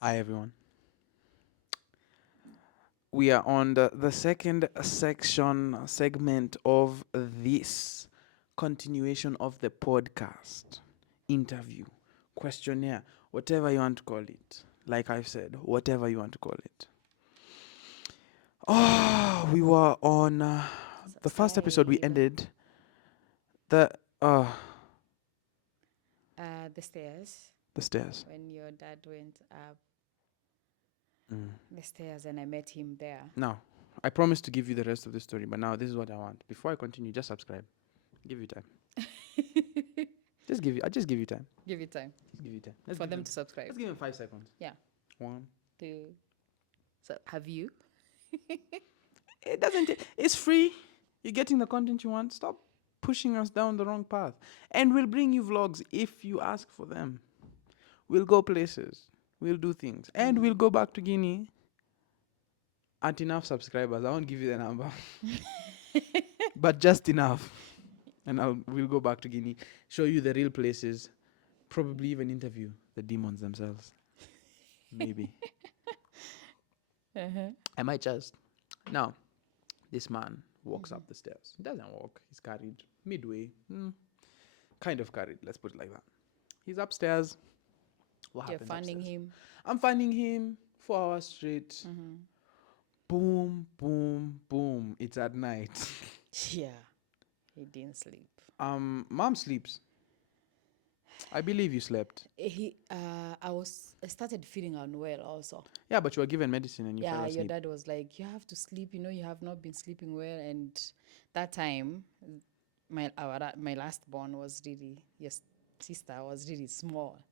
Hi everyone. We are on the second segment of this continuation of the podcast, interview, questionnaire, whatever you want to call it. Like I've said, whatever you want to call it. Oh, we were on the first episode. We Subscribe. ended the uh The stairs. the stairs. When your dad went up Mm. the stairs and I met him there. Now, I promised to give you the rest of the story, but now this is what I want. Before I continue, just subscribe. Give you time. I just give you time. Give it time Just give you time. Let's for give them him. to subscribe. Let's give him 5 seconds. Yeah. One. To so have you? It doesn't. It's free. You're getting the content you want. Stop pushing us down the wrong path. And we'll bring you vlogs if you ask for them. We'll go places. We'll do things. And we'll go back to Guinea at enough subscribers. I won't give you the number, but just enough. And we'll go back to Guinea, show you the real places, probably even interview the demons themselves. Maybe. I might just. Now, this man walks up the stairs. He doesn't walk. He's carried midway. Kind of carried. Let's put it like that. He's upstairs. What You're happens finding upstairs? him. I'm finding him 4 hours straight. Boom, boom, boom. It's at night. Yeah. He didn't sleep. Mom sleeps. I believe you slept. I started feeling unwell also. Yeah, but you were given medicine and you fell Yeah, your asleep. dad was like, you have to sleep, you have not been sleeping well. And that time my last born was really your sister was really small.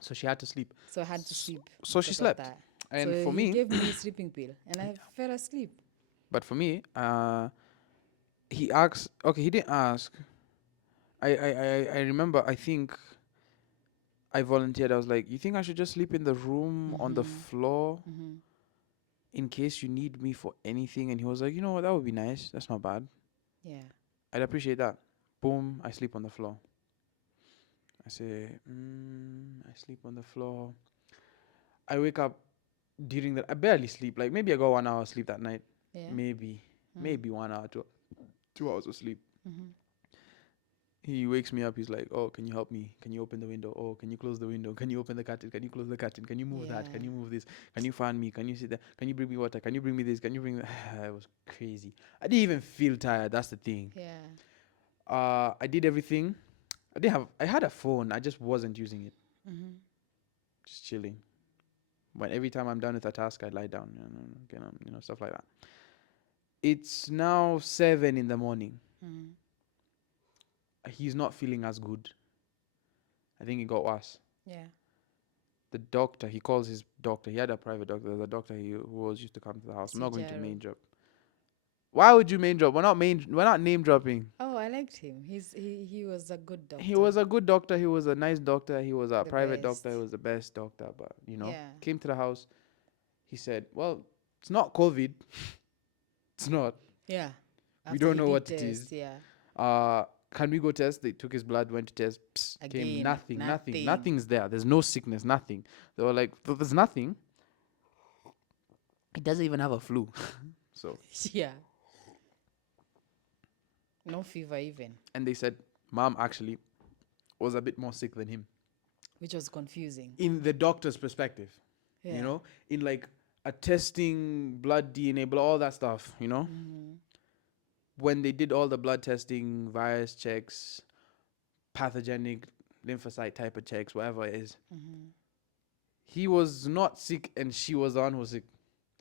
So she had to sleep. So I had to sleep So she because of slept. that. And So for he me, gave me sleeping pill and I fell asleep. but for me, he asked. Okay, he didn't ask. I remember. I think I volunteered. I was like, "You think I should just sleep in the room on the floor in case you need me for anything?" And he was like, "You know what? That would be nice. That's not bad. Yeah. I'd appreciate that." Boom! I sleep on the floor. I say, I sleep on the floor. I wake up during the. I barely sleep. Like maybe I got 1 hour sleep that night. Yeah. Maybe 1 hour, 2 hours of sleep. He wakes me up. He's like, "Oh, can you help me? Can you open the window? Oh, can you close the window? Can you open the curtain? Can you close the curtain? Can you move that? Can Yeah. you move this? Can you fan me? Can you sit there? Can you bring me water? Can you bring me this? Can you bring that?" It was crazy. I didn't even feel tired. That's the thing. Yeah. I did everything. I had a phone. I just wasn't using it. Just chilling. But every time I'm done with a task, I lie down. Stuff like that. It's now 7 in the morning. He's not feeling as good. I think it got worse. Yeah. The doctor, he calls his doctor. He had a private doctor. There's a doctor who always used to come to the house. I'm not going to Sijaro. name drop. Why would you name drop? We're not name dropping. Oh, I liked him. He was a good He doctor. was a good doctor. He was a nice doctor. He was a The private doctor. He best. was the best doctor. But Yeah. came to the house. He said, "Well, it's not COVID. It's not. Yeah. We After don't he know did what it test, is. yeah. Can we go test?" They took his blood, went to test. Psst, came Again, nothing. Nothing. nothing. Nothing's there. There's no sickness. Nothing. They were like, "There's nothing. He doesn't even have a flu." So, Yeah. No fever even, and they said, "Mom actually was a bit more sick than him." which was confusing. In the doctor's perspective, Yeah. in like a testing, blood DNA, all that stuff, when they did all the blood testing, virus checks, pathogenic lymphocyte type of checks, whatever it is, he was not sick and she was the one who was sick.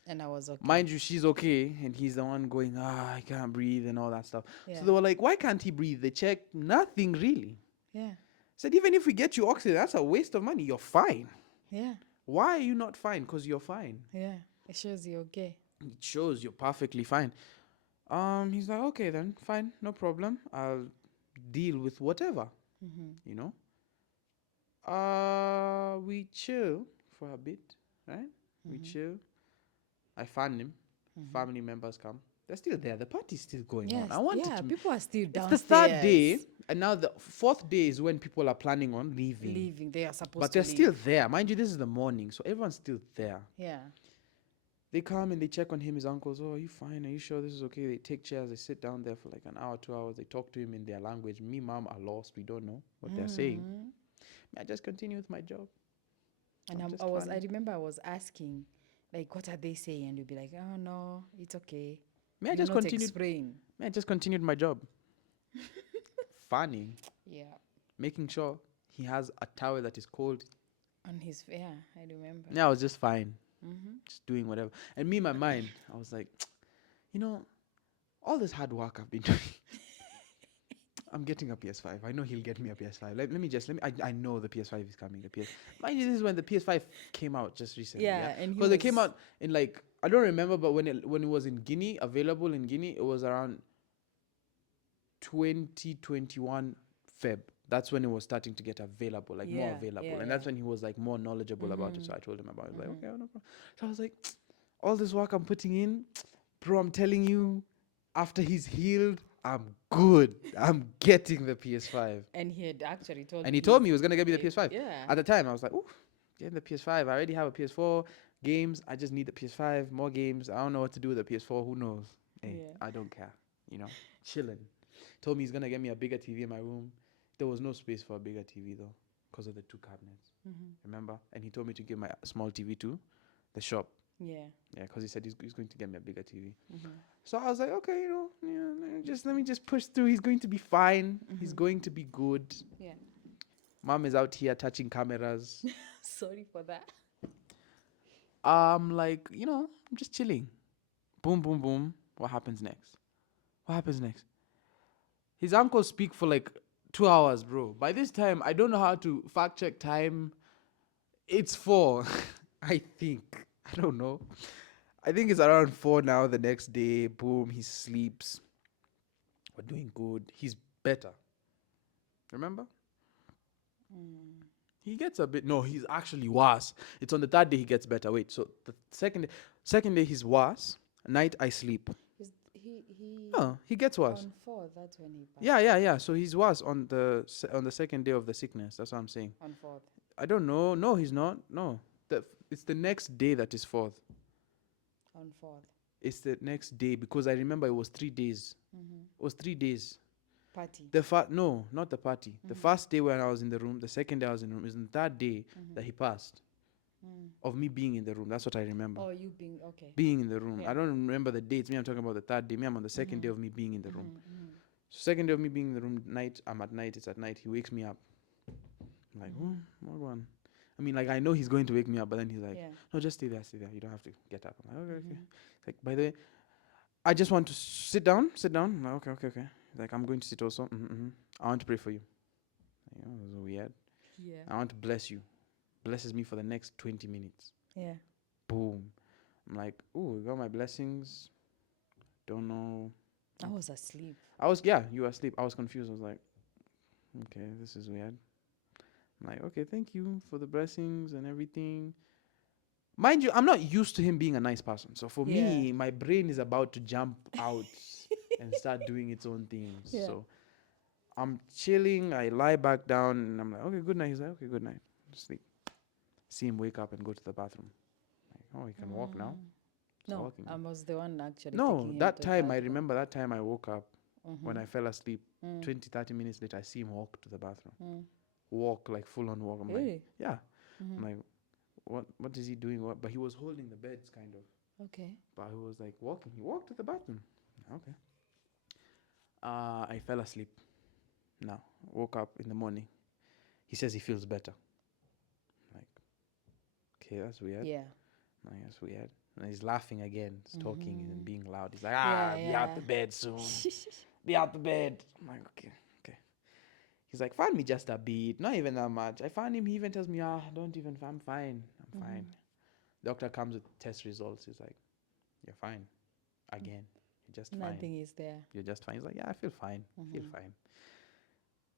And I was okay. Mind you, she's okay, and he's the one going, I can't breathe and all that stuff. Yeah. So they were like, why can't he breathe? They checked, nothing really. Yeah. Said, even if we get you oxygen, that's a waste of money. You're fine. Yeah. Why are you not fine? Because you're fine. Yeah. It shows you okay. It shows you're perfectly fine. He's like, okay then, fine, no problem. I'll deal with whatever. You know. We chill for a bit, right? We chill. I find him. Family members come. They're still there. The party's still going on. Yes, I want it yeah, to. people are still It's downstairs. the third day, and now the fourth day is when people are planning on leaving. Leaving. They are supposed But to they're leave. still there. Mind you, this is the morning, so everyone's still there. Yeah. They come and they check on him, his uncles. Oh, are you fine? Are you sure this is okay? They take chairs, they sit down there for like an hour, 2 hours. They talk to him in their language. Me, mom are lost. We don't know what they're saying. I just continue with my job. And I'm just I fine. remember I was asking, like, what are they saying? And you'd be like, oh no, it's okay. May I You just not continued? explain. May I just continued my job? Fanning, Yeah. making sure he has a towel that is cold. On his, yeah, I remember. Yeah, I was just fine, Mm-hmm. just doing whatever. And me, in my mind, I was like, you know, all this hard work I've been doing. I'm getting a PS5. I know he'll get me a PS5. Let me. I know the PS5 is coming. Mind you, this is when the PS5 came out just recently. Yeah, and he because it came was- out in like I don't remember, but when it was in Guinea, available in Guinea, it was around 2021 Feb. That's when it was starting to get available, like more Yeah, available, yeah, and that's yeah. when he was like more knowledgeable about it. So I told him about it. He was like, Mhm. okay, no problem. So I was like, all this work I'm putting in, bro. I'm telling you, after he's healed, I'm good. I'm getting the PS5. And he had actually told And he me told me he was gonna get me the eh, PS5. yeah. At the time, I was like, "Ooh, getting the PS5. I already have a PS4. Games. I just need the PS5. More games. I don't know what to do with the PS4. Who knows? Hey, Yeah. I don't care. You know, chilling." Told me he's gonna get me a bigger TV in my room. There was no space for a bigger TV though, because of the two cabinets. Remember? And he told me to give my small TV to the shop. Yeah. Yeah, because he said he's going to get me a bigger TV. Mm-hmm. So I was like, okay, you know, yeah, let me just push through. He's going to be fine. He's going to be good. Yeah. Mom is out here touching cameras. Sorry for that. Like, you know, I'm just chilling. Boom, boom, boom. What happens next? What happens next? His uncles speak for like 2 hours, bro. By this time, I don't know how to fact check time. It's 4, I think. I don't know. I think it's around 4 now. The next day, boom, he sleeps. We're doing good. He's better. Remember? He gets a bit. No, he's actually worse. It's on the third day he gets better. Wait, so the second day he's worse. Night I sleep. He Oh, he gets worse. on 4, that's when he passed. Yeah. So he's worse on the second day of the sickness. That's what I'm saying. On 4th. I don't know. No, he's not. No, it's the next day that is 4th. On 4th. It's the next day because I remember it was 3 days. It was 3 days. Party. No, not the party. The first day when I was in the room, the second day I was in the room, is the third day that he passed. Of me being in the room. That's what I remember. Oh, you being okay. Being in the room. Yeah. I don't remember the dates. Me, I'm talking about the third day. Me, I'm on the second day of me being in the room. So second day of me being in the room, night, I'm at night, it's at night. He wakes me up. I'm like, oh, what one? I mean, like, I know he's going to wake me up, but then he's like, Yeah. no, just stay there. You don't have to get up. I'm like, okay, okay. Like, by the way, I just want to sit down. I'm like, okay. Like, I'm going to sit also. I want to pray for you. Like, oh, that's weird. Yeah. I want to bless you. Blesses me for the next 20 minutes. Yeah. Boom. I'm like, oh, got my blessings. Don't know. I was asleep. You were asleep. I was confused. I was like, okay, this is weird. I'm like, okay, thank you for the blessings and everything. Mind you, I'm not used to him being a nice person. So for me, my brain is about to jump out and start doing its own things. Yeah. So I'm chilling. I lie back down and I'm like, okay, good night. He's like, okay, good night. Sleep. See him wake up and go to the bathroom. Like, oh, he can walk now. He's No, walking. I was the one actually. No, taking him that to the time, I bathroom. remember that time I woke up when I fell asleep. Mm. 20, 30 minutes later, I see him walk to the bathroom. Walk, like full on walk. I'm like, Really? yeah. I'm like, what is he doing? What? But he was holding the beds, kind of. Okay. But he was like walking. He walked to the bathroom. Okay. I fell asleep. Now, woke up in the morning. He says he feels better. Like, okay, that's weird. Yeah. Like, that's weird. And he's laughing again. He's talking and being loud. He's like, Yeah, be out the yeah. bed soon. Be out the bed. I'm like, okay. He's like, find me just a bit. Not even that much. I found him. He even tells me, don't even, I'm fine. I'm fine. Doctor comes with test results. He's like, you're fine. Again. You're just fine. Nothing is there. You're just fine. He's like, yeah, I feel fine. I feel fine.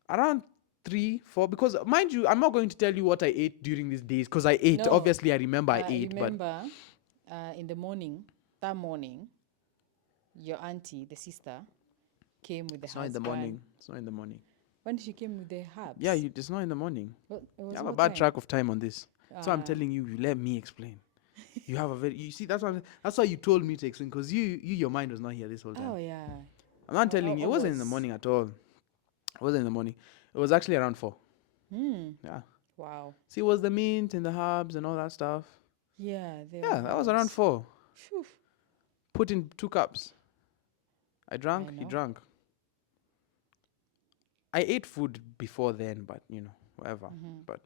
Around 3, 4, because mind you, I'm not going to tell you what I ate during these days because I ate. No. Obviously, I remember I ate, but remember, in the morning, that morning, your auntie, the sister, came with the It's not in the husband. morning. It's not in the morning. When she came with the herbs? Yeah, it's not in the morning. What, it You was have a what bad time? track of time on this. So I'm Ah. telling you, you let me explain. You have a very, you see, that's why you told me to explain, because your mind was not here this whole time. Oh, yeah. I'm not I telling you, it wasn't in the was- morning at all. It wasn't in the morning. It was actually around 4. Hmm. Yeah. Wow. See, it was the mint and the herbs and all that stuff. Yeah. Yeah, that was around 4. Phew. Put in 2 cups. I drank, he know. drank. I ate food before then, but whatever. But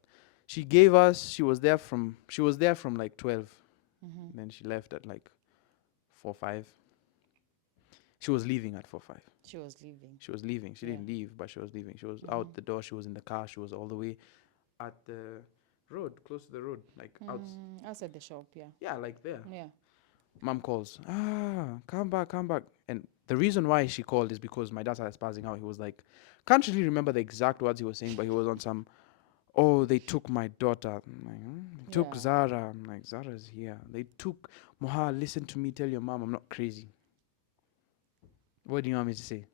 she gave us, she was there from like 12. Then she left at like 4, 5. She was leaving at 4, 5. She was leaving. She was leaving. She didn't leave, but she was leaving. She was out the door. She was in the car. She was all the way at the road, close to the road, like Outside the shop, yeah. yeah, like there. Yeah. Mom calls, come back, come back. And the reason why she called is because my dad started spazzing out. He was like, can't really remember the exact words he was saying, but he was on some, oh, they took my daughter. I'm like, They took Yeah. Zara. I'm like, Zara's here. They took Moha, listen to me, tell your mom I'm not crazy. What do you want me to say?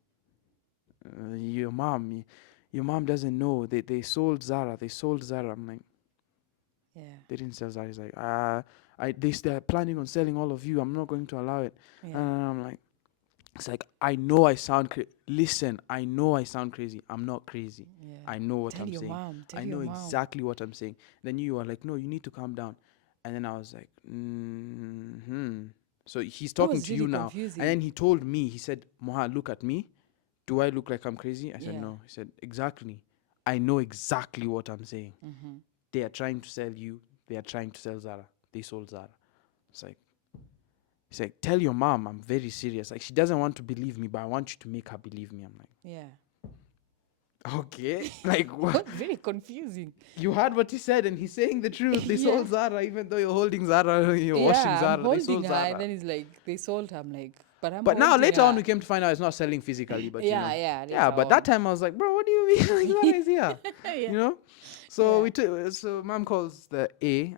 Your mom doesn't know. They sold Zara. They sold Zara. I'm like, Yeah. they didn't sell Zara. He's like, they're planning on selling all of you. I'm not going to allow it. Yeah. And I'm like, it's like, I know I sound crazy. Listen, I know I sound crazy. I'm not crazy. Yeah. I know what Tell I'm your saying. mom. Tell I know your mom. exactly what I'm saying. Then you are like, no, you need to calm down. And then I was like, So he's talking was to you really now. confusing. And then he told me, he said, Moha, look at me. Do I look like I'm crazy? I said, Yeah. no. He said, exactly. I know exactly what I'm saying. They are trying to sell you. They are trying to sell Zara. They sold Zara. It's like, he's like, tell your mom I'm very serious. Like, she doesn't want to believe me, but I want you to make her believe me. I'm like, Yeah. okay. Like, what? Very confusing. You heard what he said, and he's saying the truth. They sold Yeah. Zara, even though you're holding Zara, you're washing Yeah, Zara. I'm They holding sold her, Zara. and then he's like, they sold her. I'm like, but I'm But now holding later on, her. we came to find out it's not selling physically. But Yeah, yeah. But that time I was like, bro, what do you mean? Like, Zara is here. Yeah. So Yeah. so mom calls the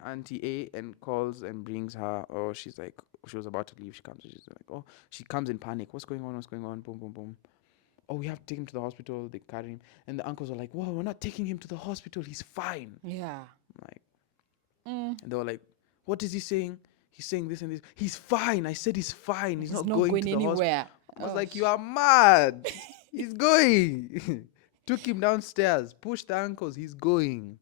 auntie A, and calls and brings her. Oh, she's like, she was about to leave. She comes. She's like, oh, she comes in panic. What's going on? What's going on? Boom, boom, boom. Oh, we have to take him to the hospital. They carry him, and the uncles are like, whoa, we're not taking him to the hospital. He's fine. Yeah. I'm like, and they were like, what is he saying? He's saying this and this. He's fine. I said he's fine. He's not going to the hospital. anywhere. I was like, you are mad. He's going. Took him downstairs, pushed the ankles. He's going.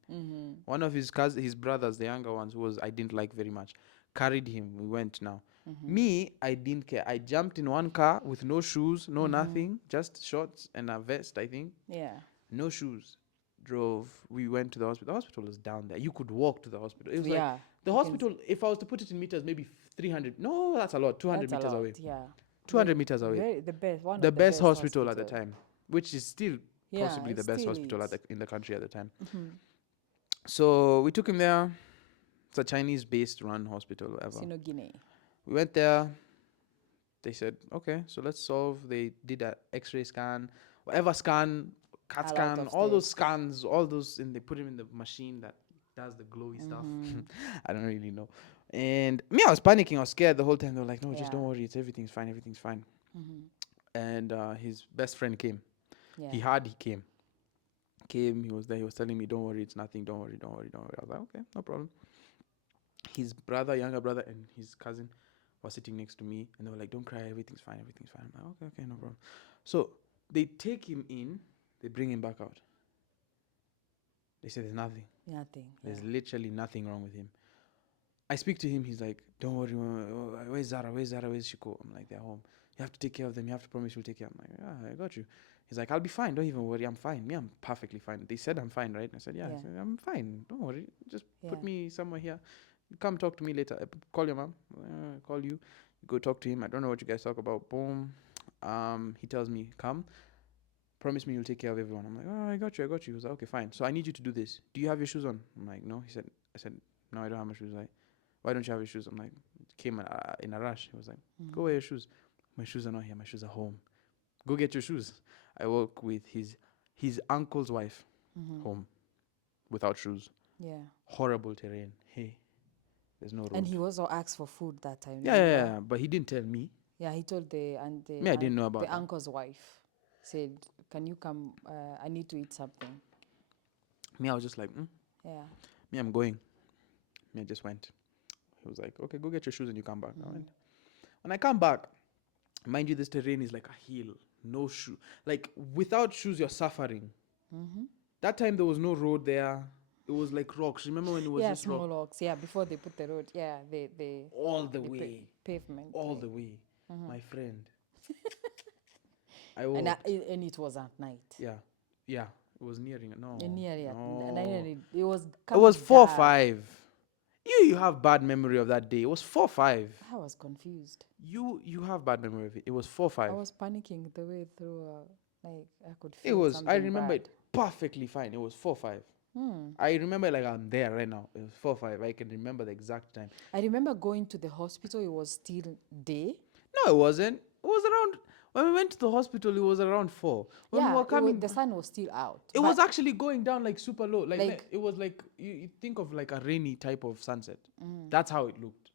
One of his brothers, the younger ones, who I didn't like very much, carried him. We went now. Me, I didn't care. I jumped in one car with no shoes, no nothing, just shorts and a vest, I think. Yeah. No shoes. Drove. We went to the hospital. The hospital was down there. You could walk to the hospital. It was Yeah. like the hospital, if I was to put it in meters, maybe 300. No, that's a lot. 200 That's a meters lot, away. Yeah. 200 meters away. The best. One The of best hospital at the time, which is still Yeah, possibly it the best still hospital is. in the country at the time. So we took him there. It's a Chinese-based run hospital, whatever. Sino Guinea. We went there. They said, okay, so let's solve. They did an X-ray scan, whatever scan, CAT A lot scan, of all those tests. scans, all those, and they put him in the machine that does the glowy stuff. I don't really know. And me, I was panicking. I was scared the whole time. They were like, no, just don't Yeah. worry. Everything's fine. Everything's fine. And his best friend came. Yeah. He came. He was there. He was telling me, don't worry, it's nothing. Don't worry, don't worry, don't worry. I was like, okay, no problem. His younger brother, and his cousin was sitting next to me, and they were like, don't cry, everything's fine, everything's fine. I'm like, okay, no problem. So they take him in, they bring him back out. They say there's nothing. Nothing. There's literally nothing wrong with him. I speak to him, he's like, don't worry, where's Zara? Where's Shiko? I'm like, they're home. You have to take care of them. You have to promise you'll take care. I'm like, yeah, I got you. He's like, I'll be fine. Don't even worry. I'm fine. Me, I'm perfectly fine. They said I'm fine, right? I said, yeah. Yeah. I said, I'm fine. Don't worry. Just put Yeah. me somewhere here. Come talk to me later. Call your mom. Call you. Go talk to him. I don't know what you guys talk about. Boom. He tells me, come. Promise me you'll take care of everyone. I'm like, oh, I got you. He was like, okay, fine. So I need you to do this. Do you have your shoes on? I'm like, no. I said, no, I don't have my shoes. Like, why don't you have your shoes? I'm like, came in a rush. He was like, go wear your shoes. My shoes are not here. My shoes are home. Go get your shoes. I woke with his uncle's wife home without shoes. Yeah. Horrible terrain. Hey, there's no road. And he also asked for food that time. Yeah. But he didn't tell me. Yeah, he told the Me, I didn't know about the that. uncle's wife said, "Can you come? I need to eat something." Me, I was just like, Yeah. me, I'm going. Me, I just went. He was like, okay, go get your shoes and you come back. I went. When I come back, mind you, this terrain is like a hill, no shoe. Like without shoes, you're suffering. That time there was no road there. It was like rocks. Remember when it was Yeah, just rock small rocks. Yeah, before they put the road. Yeah, all the the way, pavement. all Like, the way, my friend. I and walked. and it was at night. Yeah, yeah. It was nearing. No, Nearly at no. it was It was coming four dark. five. You have bad memory of that day. It was 4-5. I was confused. You have bad memory of it. It was four I five. was panicking the way through. Like I could It feel was. I something remember bad. it perfectly fine. It was 4-5. I remember like I'm there right now. It was 4-5. I can remember the exact time. I remember going to the hospital. It was still day. No, it wasn't. It was around when we went to the hospital. It was around 4. When we Yeah, were coming, the sun was still out. it but was actually going down like super low. Like- It was like you think of like a rainy type of sunset. That's how it looked.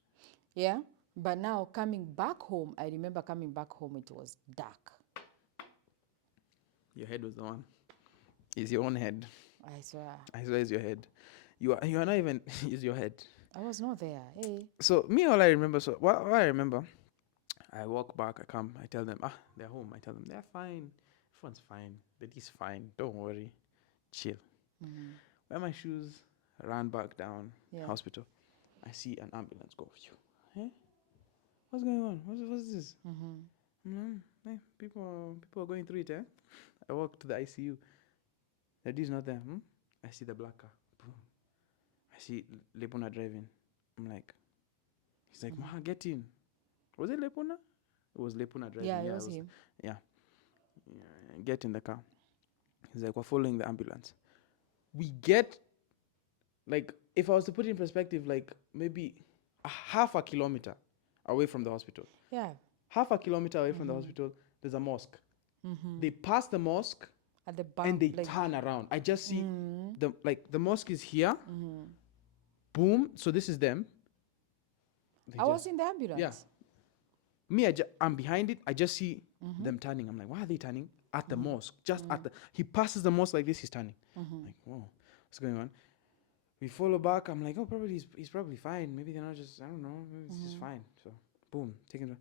yeah. But now coming back home, I remember coming back home. It was dark. Your head was the one. It's your own head. I swear, I swear it's your head. You are not even. It's your head. I was not there. Hey. So me, all I remember. So what I remember, I walk back. I come. I tell them, they're home. I tell them they're fine. Everyone's fine. Daddy's fine. Don't worry. Chill. Wear my shoes. Ran back down. Yeah. Hospital. I see an ambulance go. Phew. Hey, what's going on? What's this? Hey, people are going through it. I walk to the ICU. Daddy's not there. I see the black car. Boom. I see Lepona driving. I'm like, he's like, Ma, get in. Was it Lepona? It was Lepona driving. Yeah, it was him. Yeah. Get in the car. He's like, we're following the ambulance. We get, like, if I was to put it in perspective, like maybe a half a kilometer away from the hospital. Yeah. Half a kilometer away from the hospital, there's a mosque. They pass the mosque At the back. and they like, turn around. I just see the mosque is here. Boom. So this is them. I was in the ambulance. Yeah. Me, I'm behind it. I just see them turning. I'm like, why are they turning? At the mosque. Just at the. He passes the mosque like this, he's turning. Like, whoa, what's going on? We follow back. I'm like, oh, probably he's probably fine. Maybe they're not just, I don't know. Maybe it's just fine. So, boom, taking.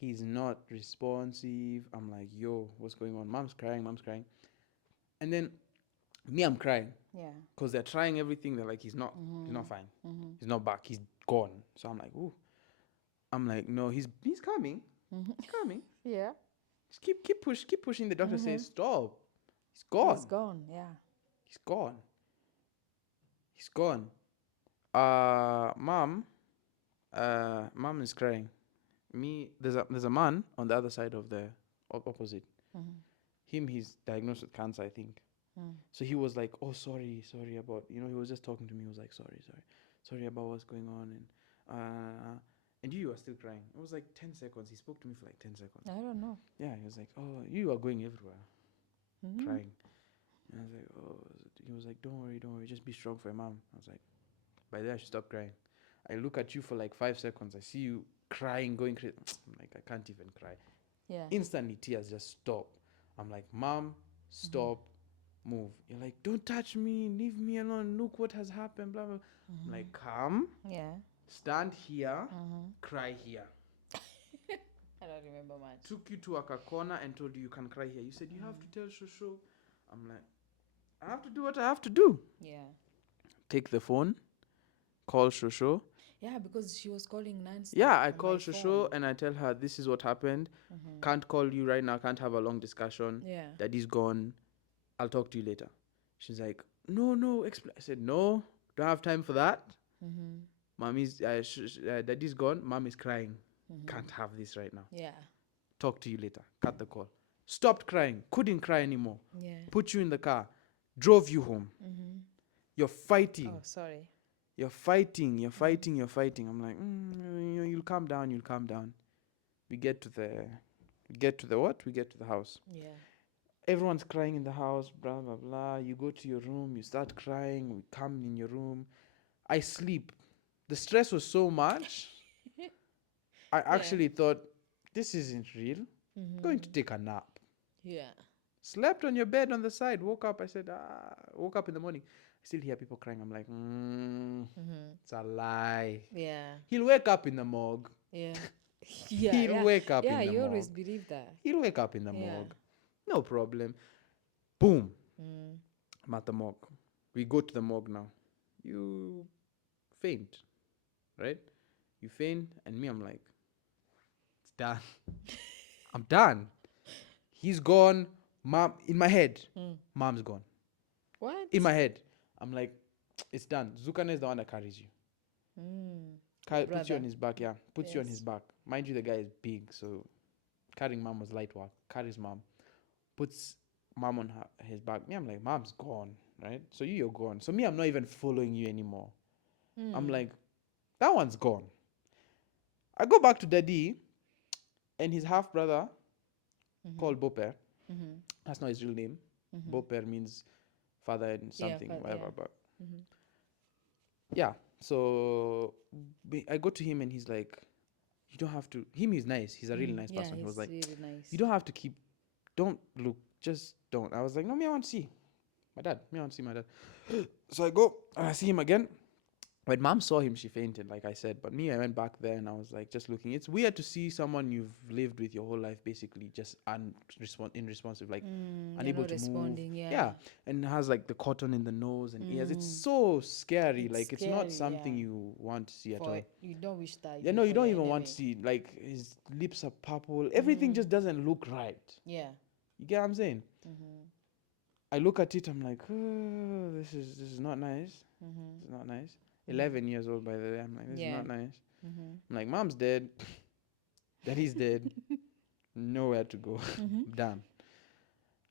He's not responsive. I'm like, yo, what's going on? Mom's crying. And then me, I'm crying. Yeah. Because they're trying everything. They're like, he's not fine. He's not back. He's gone. So I'm like, ooh. I'm like, no, he's coming. He's coming. Yeah. Just keep pushing. The doctor says, stop. He's gone. It's gone. Yeah. He's gone. He's gone. Mom is crying. There's a man on the other side of the opposite. He's diagnosed with cancer, I think. So he was like, oh, sorry about, he was just talking to me. He was like, sorry about what's going on. And you are still crying. It was like 10 seconds. He spoke to me for like 10 seconds. I don't know. Yeah, he was like, oh, you are going everywhere, crying. And I was like, oh, he was like, don't worry, just be strong for your mom. I was like, by then I should stop crying. I look at you for like 5 seconds. I see you crying, going crazy. I'm like, I can't even cry. Yeah. Instantly, tears just stop. I'm like, Mom, stop, move. You're like, don't touch me, leave me alone. Look what has happened, blah, blah. I'm like, come, Yeah. stand here, cry here. I don't remember much. Took you to a corner and told you can cry here. You said, you have to tell Shosho. I'm like, I have to do what I have to do. Yeah. Take the phone, call Shosho. Yeah, because she was calling Nancy. Yeah, I call Shosho and I tell her this is what happened. Can't call you right now. Can't have a long discussion. Yeah. Daddy's gone. I'll talk to you later. She's like, no. I said, no, don't have time for that. Mommy's, Daddy's gone. Mom is crying. Can't have this right now. Yeah. Talk to you later. Cut the call. Stopped crying. Couldn't cry anymore. Yeah. Put you in the car. Drove you home. You're fighting. Oh, sorry. You're fighting. I'm like, you'll calm down. We get to the house. Yeah. Everyone's crying in the house, blah, blah, blah. You go to your room, you start crying. We come in your room. I sleep. The stress was so much. I actually thought, this isn't real. Going to take a nap. Yeah. Slept on your bed on the side. Woke up. I said, woke up in the morning. I still hear people crying. I'm like, it's a lie. Yeah. He'll wake up in the morgue. Yeah. Yeah. He'll Yeah. wake up Yeah. in the You always morgue. believe that. He'll wake up in the Yeah. morgue. No problem. Boom. Mm. I'm at the morgue. We go to the morgue now. You faint, right? You faint, and me, I'm like, it's done. I'm done. He's gone. Mom, in my head, mom's gone. What? In my head, I'm like, it's done. Zukane is the one that carries you. Puts you brother. on his back, yeah. Puts you on Yes. his back. Mind you, the guy is big, so carrying mom was light work. Carries mom. Puts mom on his back. Me, I'm like, mom's gone, right? So you're gone. So me, I'm not even following you anymore. I'm like, that one's gone. I go back to daddy and his half brother called Boper. That's not his real name. Boper means father and something, father, whatever. yeah. But yeah, so I go to him and he's like, you don't have to. Him is nice. He's a really nice Yeah, person. He was he's like, really nice. you don't have to keep. Don't look. Just don't. I was like, no, me, I want to see my dad. Me, I want to see my dad. So I go and I see him again. When mom saw him, she fainted, like I said. But me, I went back there and I was like, just looking. It's weird to see someone you've lived with your whole life, basically, just irresponsive, like unable not to move. responding, yeah. And has like the cotton in the nose and ears. It's so scary. It's Like it's not scary, something yeah. you want to see at all. You don't wish that. Yeah, no, you don't even want to see. Like his lips are purple. Everything just doesn't look right. Yeah. You get what I'm saying? I look at it. I'm like, oh, this is not nice. This is not nice. 11 years old, by the way. I'm like, this is not nice. I'm like, mom's dead. Daddy's dead. Nowhere to go. Done.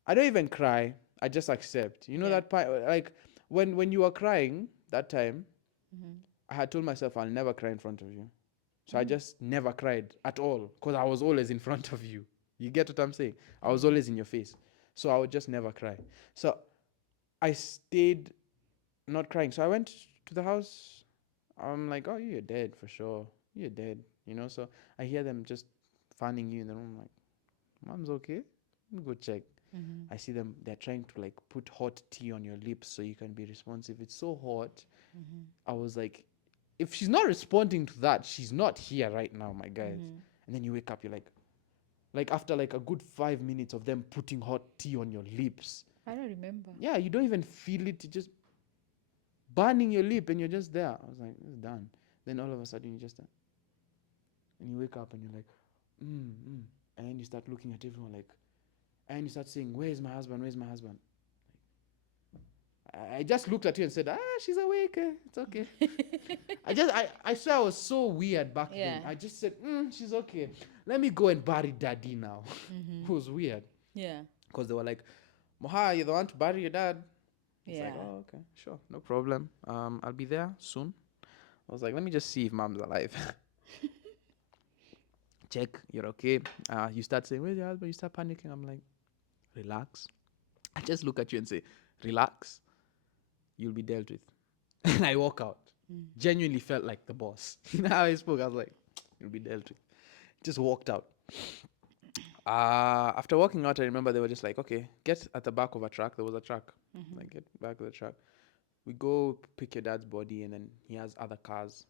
I don't even cry. I just accept. You know that part? Like when you were crying that time, I had told myself I'll never cry in front of you. So I just never cried at all because I was always in front of you. You get what I'm saying? I was always in your face. So I would just never cry. So I stayed not crying. So I went to the house. I'm like, oh, you're dead for sure. You're dead. You know, so I hear them just fanning you in the room. I'm like, mom's okay. Let me go check. I see them. They're trying to like put hot tea on your lips so you can be responsive. It's so hot. I was like, if she's not responding to that, she's not here right now, my guys. And then you wake up, you're like after like a good 5 minutes of them putting hot tea on your lips. I don't remember. Yeah, you don't even feel it. It's just burning your lip and you're just there. I was like, it's done. Then all of a sudden you just, and you wake up and you're like, and then you start looking at everyone like, and you start saying, where's my husband? Where's my husband? I just looked at you and said, she's awake. It's okay. I swear I was so weird back then. I just said, she's okay. Let me go and bury daddy now. It was weird. Yeah. Because they were like, Moha, you're the one to bury your dad. It's like, Yeah. oh, okay, sure, no problem. I'll be there soon. I was like, let me just see if mom's alive. Check, you're okay. You start saying, where's your husband? You start panicking. I'm like, relax. I just look at you and say, relax. You'll be dealt with. And I walk out. Genuinely felt like the boss. You know how I spoke? I was like, you'll be dealt with. Just walked out. After walking out, I remember they were just like, okay, get at the back of a truck. There was a truck. Like, get back of the truck. We go pick your dad's body, and then he has other cars.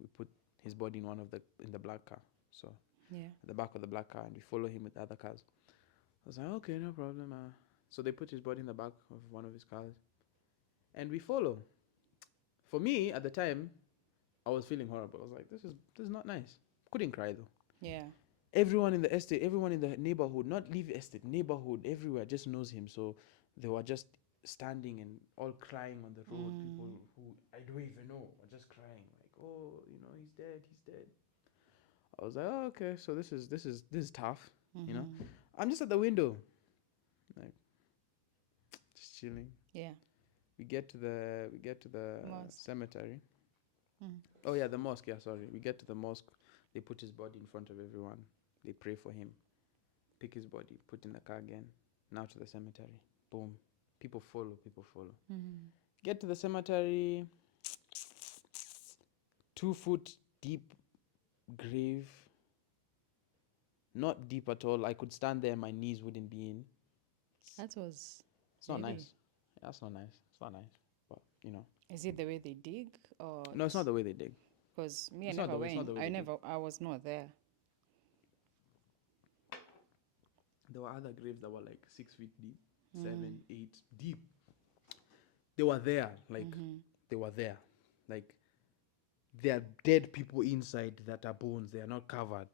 We put his body in the black car. So at the back of the black car, and we follow him with the other cars. I was like, okay, no problem. So they put his body in the back of one of his cars, and we follow. For me, at the time, I was feeling horrible. I was like, this is not nice. Couldn't cry though. Yeah. Everyone in the estate, everyone in the neighborhood, not leave estate, neighborhood, everywhere just knows him. So they were just standing and all crying on the road. People who I don't even know were just crying, like, oh, he's dead, he's dead. I was like, oh, okay, so this is tough, you know. I'm just at the window, like, just chilling. Yeah. We get to the Mosque. cemetery. Oh yeah, the mosque. Yeah, sorry. We get to the mosque. They put his body in front of everyone. They pray for him. Pick his body. Put in the car again. Now to the cemetery. Boom. People follow. Get to the cemetery. 2 foot deep grave. Not deep at all. I could stand there and my knees wouldn't be in. That was It's not really. nice. That's not nice. It's not nice. But you know. Is it the way they dig or No, it's not the way they dig. because me I It's not never the it's not went. the way I they dig. never I was not there. There were other graves that were like 6 feet deep, Mm. 7, 8 deep. They were there, like Mm-hmm. they were there, like there are dead people inside that are bones. They are not covered.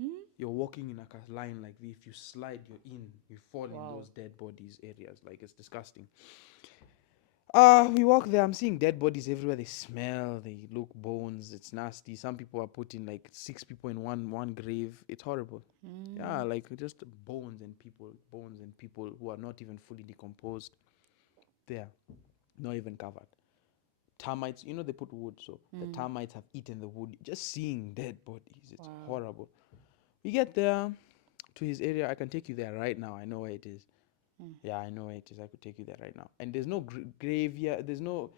Hmm? You're walking in a line like this. If you slide, you're in. You fall in Wow. those dead bodies areas. Like it's disgusting. We walk there. I'm seeing dead bodies everywhere. They smell. They look bones. It's nasty. Some people are putting like 6 people in one grave. It's horrible. Mm. Yeah, like just bones and people who are not even fully decomposed. There, not even covered. Termites, they put wood, so the termites have eaten the wood. Just seeing dead bodies, it's Wow. horrible. We get there to his area. I can take you there right now. I know where it is. Yeah, I know where it is. I could take you there right now. And there's no graveyard. There's no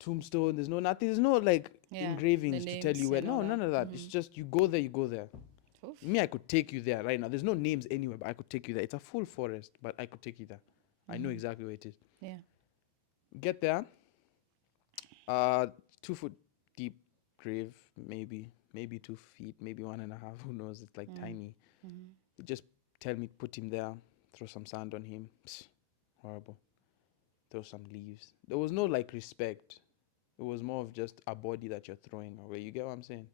tombstone. There's no nothing. There's no like Yeah, engravings the to tell you names where. and all No, none that. of that. It's just you go there. You go there. Oof. Me, I could take you there right now. There's no names anywhere, but I could take you there. It's a full forest, but I could take you there. I know exactly where it is. Yeah. Get there. 2 foot deep grave, maybe 2 feet, maybe 1.5. Who knows? It's like tiny. You just tell me, put him there, throw some sand on him. Psst, horrible. Throw some leaves. There was no like respect. It was more of just a body that you're throwing away. You get what I'm saying?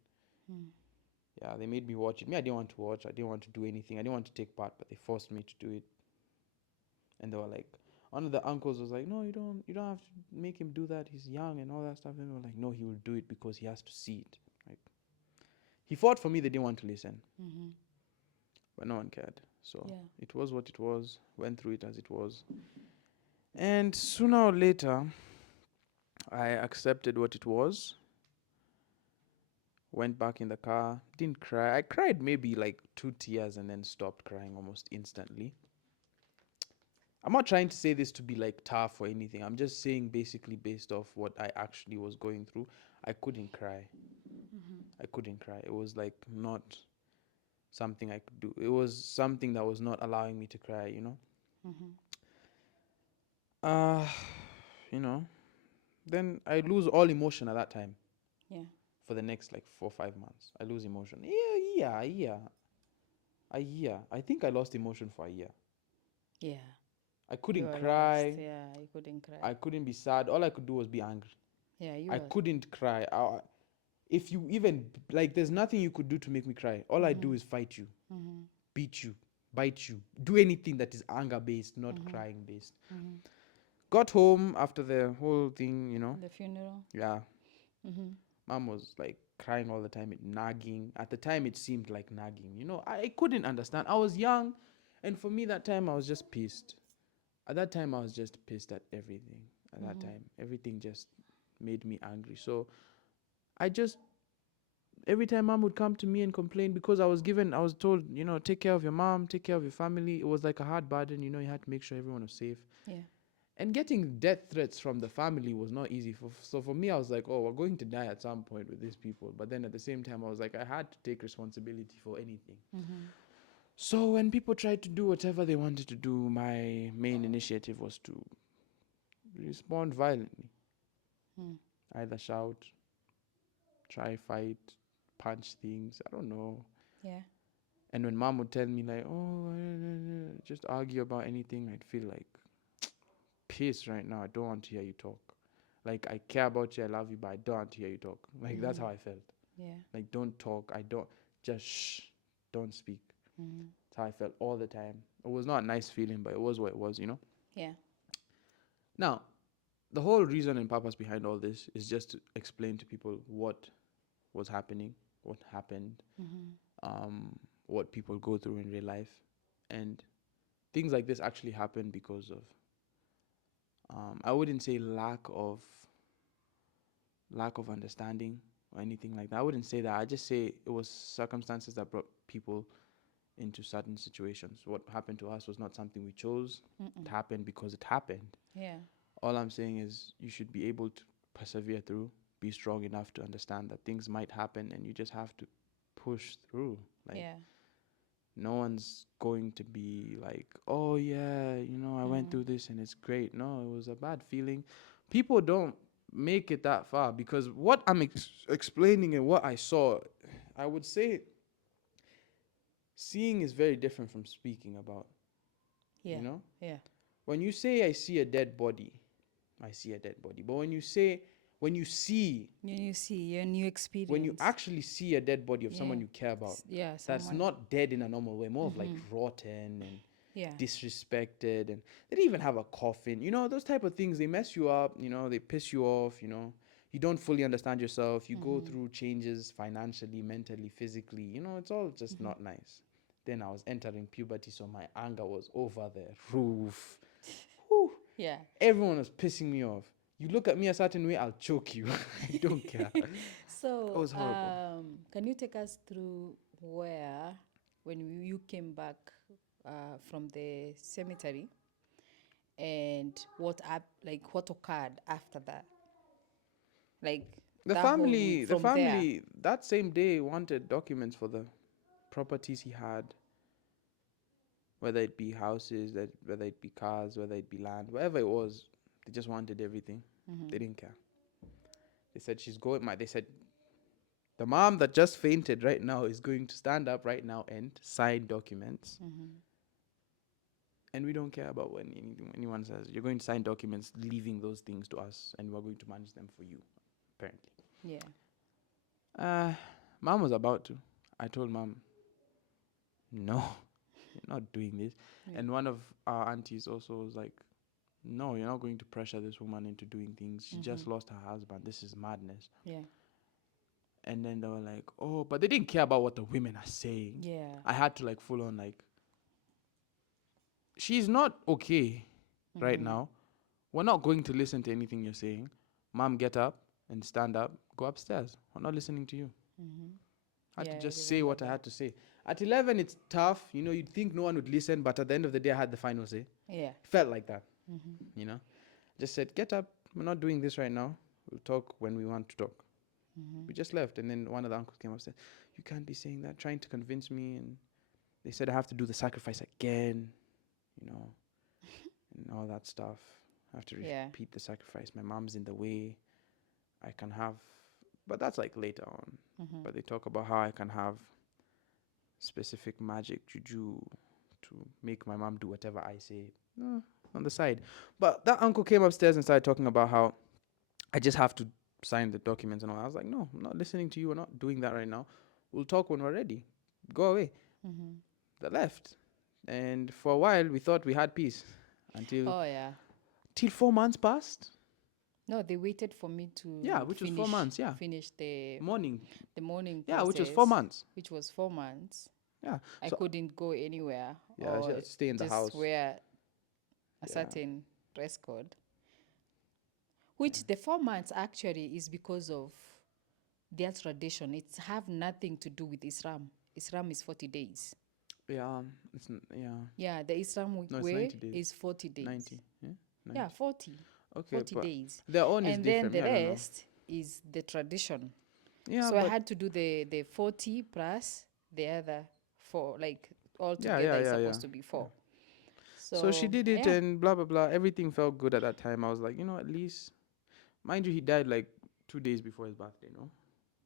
Yeah, they made me watch it. Me, I didn't want to watch. I didn't want to do anything. I didn't want to take part, but they forced me to do it. And they were like, one of the uncles was like, no, you don't have to make him do that. He's young and all that stuff. And they were like, no, he will do it because he has to see it. Like, he fought for me. They didn't want to listen, but no one cared. So Yeah. it was what it was. Went through it as it was. And sooner or later, I accepted what it was. Went back in the car. Didn't cry. I cried maybe like 2 tears and then stopped crying almost instantly. I'm not trying to say this to be like tough or anything. I'm just saying basically based off what I actually was going through. I couldn't cry. I couldn't cry. It was like not something I could do. It was something that was not allowing me to cry, you know? Uh, you know, then I lose all emotion at that time Yeah. for the next like 4 or 5 months. I lose emotion. Yeah, a year. I think I lost emotion for a year. Yeah. I You couldn't were cry. lost. Yeah, you couldn't cry. I couldn't be sad. All I could do was be angry. Yeah, you I were. couldn't cry. If you even like, there's nothing you could do to make me cry. All I do is fight you, beat you, bite you, do anything that is anger based, not crying based. Got home after the whole thing, The funeral. yeah. Mom was like crying all the time, nagging. At the time, it seemed like nagging. I couldn't understand. I was young, and for me, that time I was just pissed. At that time, I was just pissed at everything. At that time, everything just made me angry. So I just, every time mom would come to me and complain, because I was told, take care of your mom, take care of your family. It was like a hard burden. You had to make sure everyone was safe. Yeah. And getting death threats from the family was not easy. So for me, I was like, oh, we're going to die at some point with these people. But then at the same time, I was like, I had to take responsibility for anything. So when people tried to do whatever they wanted to do, my main initiative was to respond violently. Either shout, try fight, punch things. I don't know. Yeah. And when mom would tell me like, oh, just argue about anything, I'd feel like, peace right now. I don't want to hear you talk. Like, I care about you, I love you, but I don't want to hear you talk. Like, that's how I felt. Yeah. Like, don't talk. Just shh. Don't speak. That's how I felt all the time. It was not a nice feeling, but it was what it was, Yeah. Now, the whole reason and purpose behind all this is just to explain to people what was happening, what happened, what people go through in real life. And things like this actually happen because of, I wouldn't say lack of understanding or anything like that. I wouldn't say that. I just say it was circumstances that brought people into certain situations. What happened to us was not something we chose. It happened because it happened. Yeah. All I'm saying is you should be able to persevere through, be strong enough to understand that things might happen and you just have to push through. Like, Yeah. No one's going to be like, oh yeah, I went through this and it's great. No, it was a bad feeling. People don't make it that far because what I'm explaining and what I saw, I would say seeing is very different from speaking about, Yeah. you know? Yeah. When you say I see a dead body, I see a dead body. But when you see, When you see your new experience. when you actually see a dead body of someone Yeah. you care about, Yeah. that's Someone. not dead in a normal way, more of like rotten and Yeah. disrespected, and they didn't even have a coffin. Those type of things, they mess you up. They piss you off. You don't fully understand yourself. You go through changes financially, mentally, physically. It's all just not nice. Then I was entering puberty, so my anger was over the roof. Whew. Yeah. Everyone was pissing me off. You look at me a certain way, I'll choke you. I don't care. So, It was horrible. can you take us through where, when you came back from the cemetery, and what occurred after that? Like The that whole family, week the from there. family, that same day wanted documents for the properties he had, whether it be houses, whether it be cars, whether it be land, whatever it was. They just wanted everything. They didn't care. They said she's going. They said the mom that just fainted right now is going to stand up right now and sign documents. And we don't care about when anyone says you're going to sign documents, leaving those things to us, and we're going to manage them for you. Apparently, Yeah. mom was about to. I told mom, no, you're not doing this. Yeah. And one of our aunties also was like, no, you're not going to pressure this woman into doing things. She just lost her husband. This is madness. Yeah. And then they were like, oh, but they didn't care about what the women are saying. Yeah. I had to like full on like, she's not okay right now. We're not going to listen to anything you're saying. Mom, get up and stand up. Go upstairs. We're not listening to you. I had Yeah, to I just say remember what I that. had to say. At 11, it's tough. You'd think no one would listen, but at the end of the day, I had the final say. Yeah. Felt like that. Just said, get up. We're not doing this right now. We'll talk when we want to talk. We just left. And then one of the uncles came up and said, you can't be saying that, trying to convince me. And they said I have to do the sacrifice again, and all that stuff. I have to Yeah. repeat the sacrifice. My mom's in the way. I can have, but that's like later on. But they talk about how I can have specific magic juju to make my mom do whatever I say on the side. But that uncle came upstairs and started talking about how I just have to sign the documents and all. I was like, no, I'm not listening to you. We're not doing that right now. We'll talk when we're ready. Go away. They left. And for a while, we thought we had peace until Oh yeah. till 4 months passed. No, they waited for me to Yeah, which was 4 months. Yeah, finish the morning. morning Yeah, process, which was 4 months. which was 4 months. Yeah, I so couldn't go anywhere yeah, or just stay in the just house. wear a Yeah. certain dress code. Which the 4 months actually is because of their tradition. It's have nothing to do with Islam. Islam is 40 days. Yeah, yeah. Yeah, the Islam No, it's way 90 days. is 40 days. 90. Yeah, 90. Yeah, 40. Okay, 40 but days. their own is And then different. the I don't know. rest is the tradition. Yeah, So I but had to do the 40 plus the other 4, like all Yeah, together yeah, is yeah, supposed yeah. to be 4. So she did it yeah. and blah blah blah. Everything felt good at that time. I was like, at least, mind you, he died like 2 days before his birthday. No,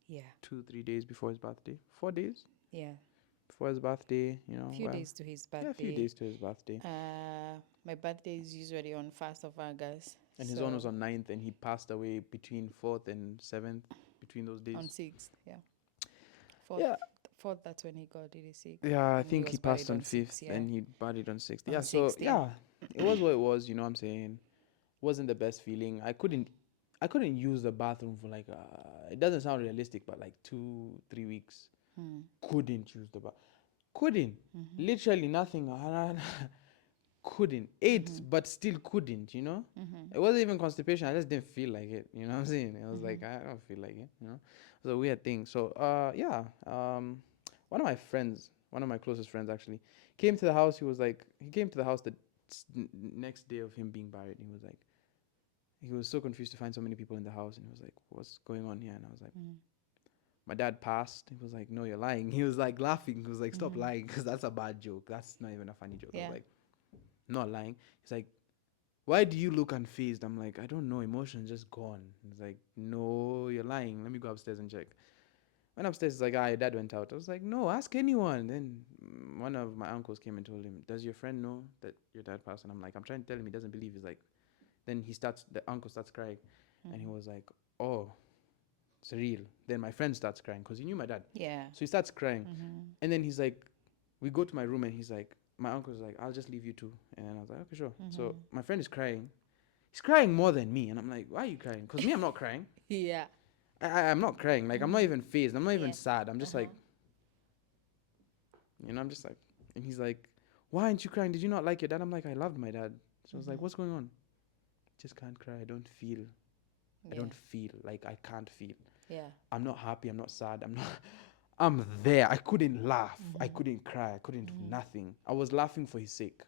Yeah. 2-3 days before his birthday. 4 days Yeah. before his birthday. A few days to his birthday. Yeah, a few days to his birthday. My birthday is usually on 1st of August. And his own was on 9th, and he passed away between 4th and 7th, between those days. On 6th, yeah. 4th, Yeah. 4th, that's when he got really sick. Yeah, I And think he was passed buried on 5th, 6th, yeah. and he buried on 6th. On Yeah, so 6th, yeah. it was what it was. You know what I'm saying? Wasn't the best feeling. I couldn't use the bathroom for like it doesn't sound realistic, but like 2-3 weeks. Couldn't use the bath. Couldn't. Literally nothing. Couldn't. Ate, but still couldn't, It wasn't even constipation. I just didn't feel like it. You know what I'm saying? I was like, I don't feel like it, It was a weird thing. So yeah. One of my friends, one of my closest friends actually, came to the house. He came to the house the next day of him being buried. He was so confused to find so many people in the house, and he was like, what's going on here? And I was like, my dad passed. He was like, no, you're lying. He was like laughing. He was like, stop lying, because that's a bad joke. That's not even a funny joke. I Yeah. was like, not lying. He's like, why do you look unfazed? I'm like, I don't know. Emotion's just gone. He's like, no, you're lying. Let me go upstairs and check. Went upstairs. He's like, your dad went out. I was like, no, ask anyone. Then one of my uncles came and told him, does your friend know that your dad passed? And I'm like, I'm trying to tell him. He doesn't believe. He's like, then the uncle starts crying. And he was like, oh, it's real. Then my friend starts crying because he knew my dad. Yeah. So he starts crying. And then he's like, we go to my room and he's like, my uncle's like, I'll just leave you two. And I was like, okay, sure. So my friend is crying. He's crying more than me. And I'm like, why are you crying? Because me, I'm not crying. Yeah. I'm not crying. Like, I'm not even phased. I'm not even Yeah. sad. I'm just like, I'm just like, and he's like, why aren't you crying? Did you not like your dad? I'm like, I loved my dad. So I was like, what's going on? Just can't cry. I don't feel. I don't feel. Like, I can't feel. Yeah. I'm not happy. I'm not sad. I'm not. I'm there. I couldn't laugh. I couldn't cry. I couldn't do nothing. I was laughing for his sake.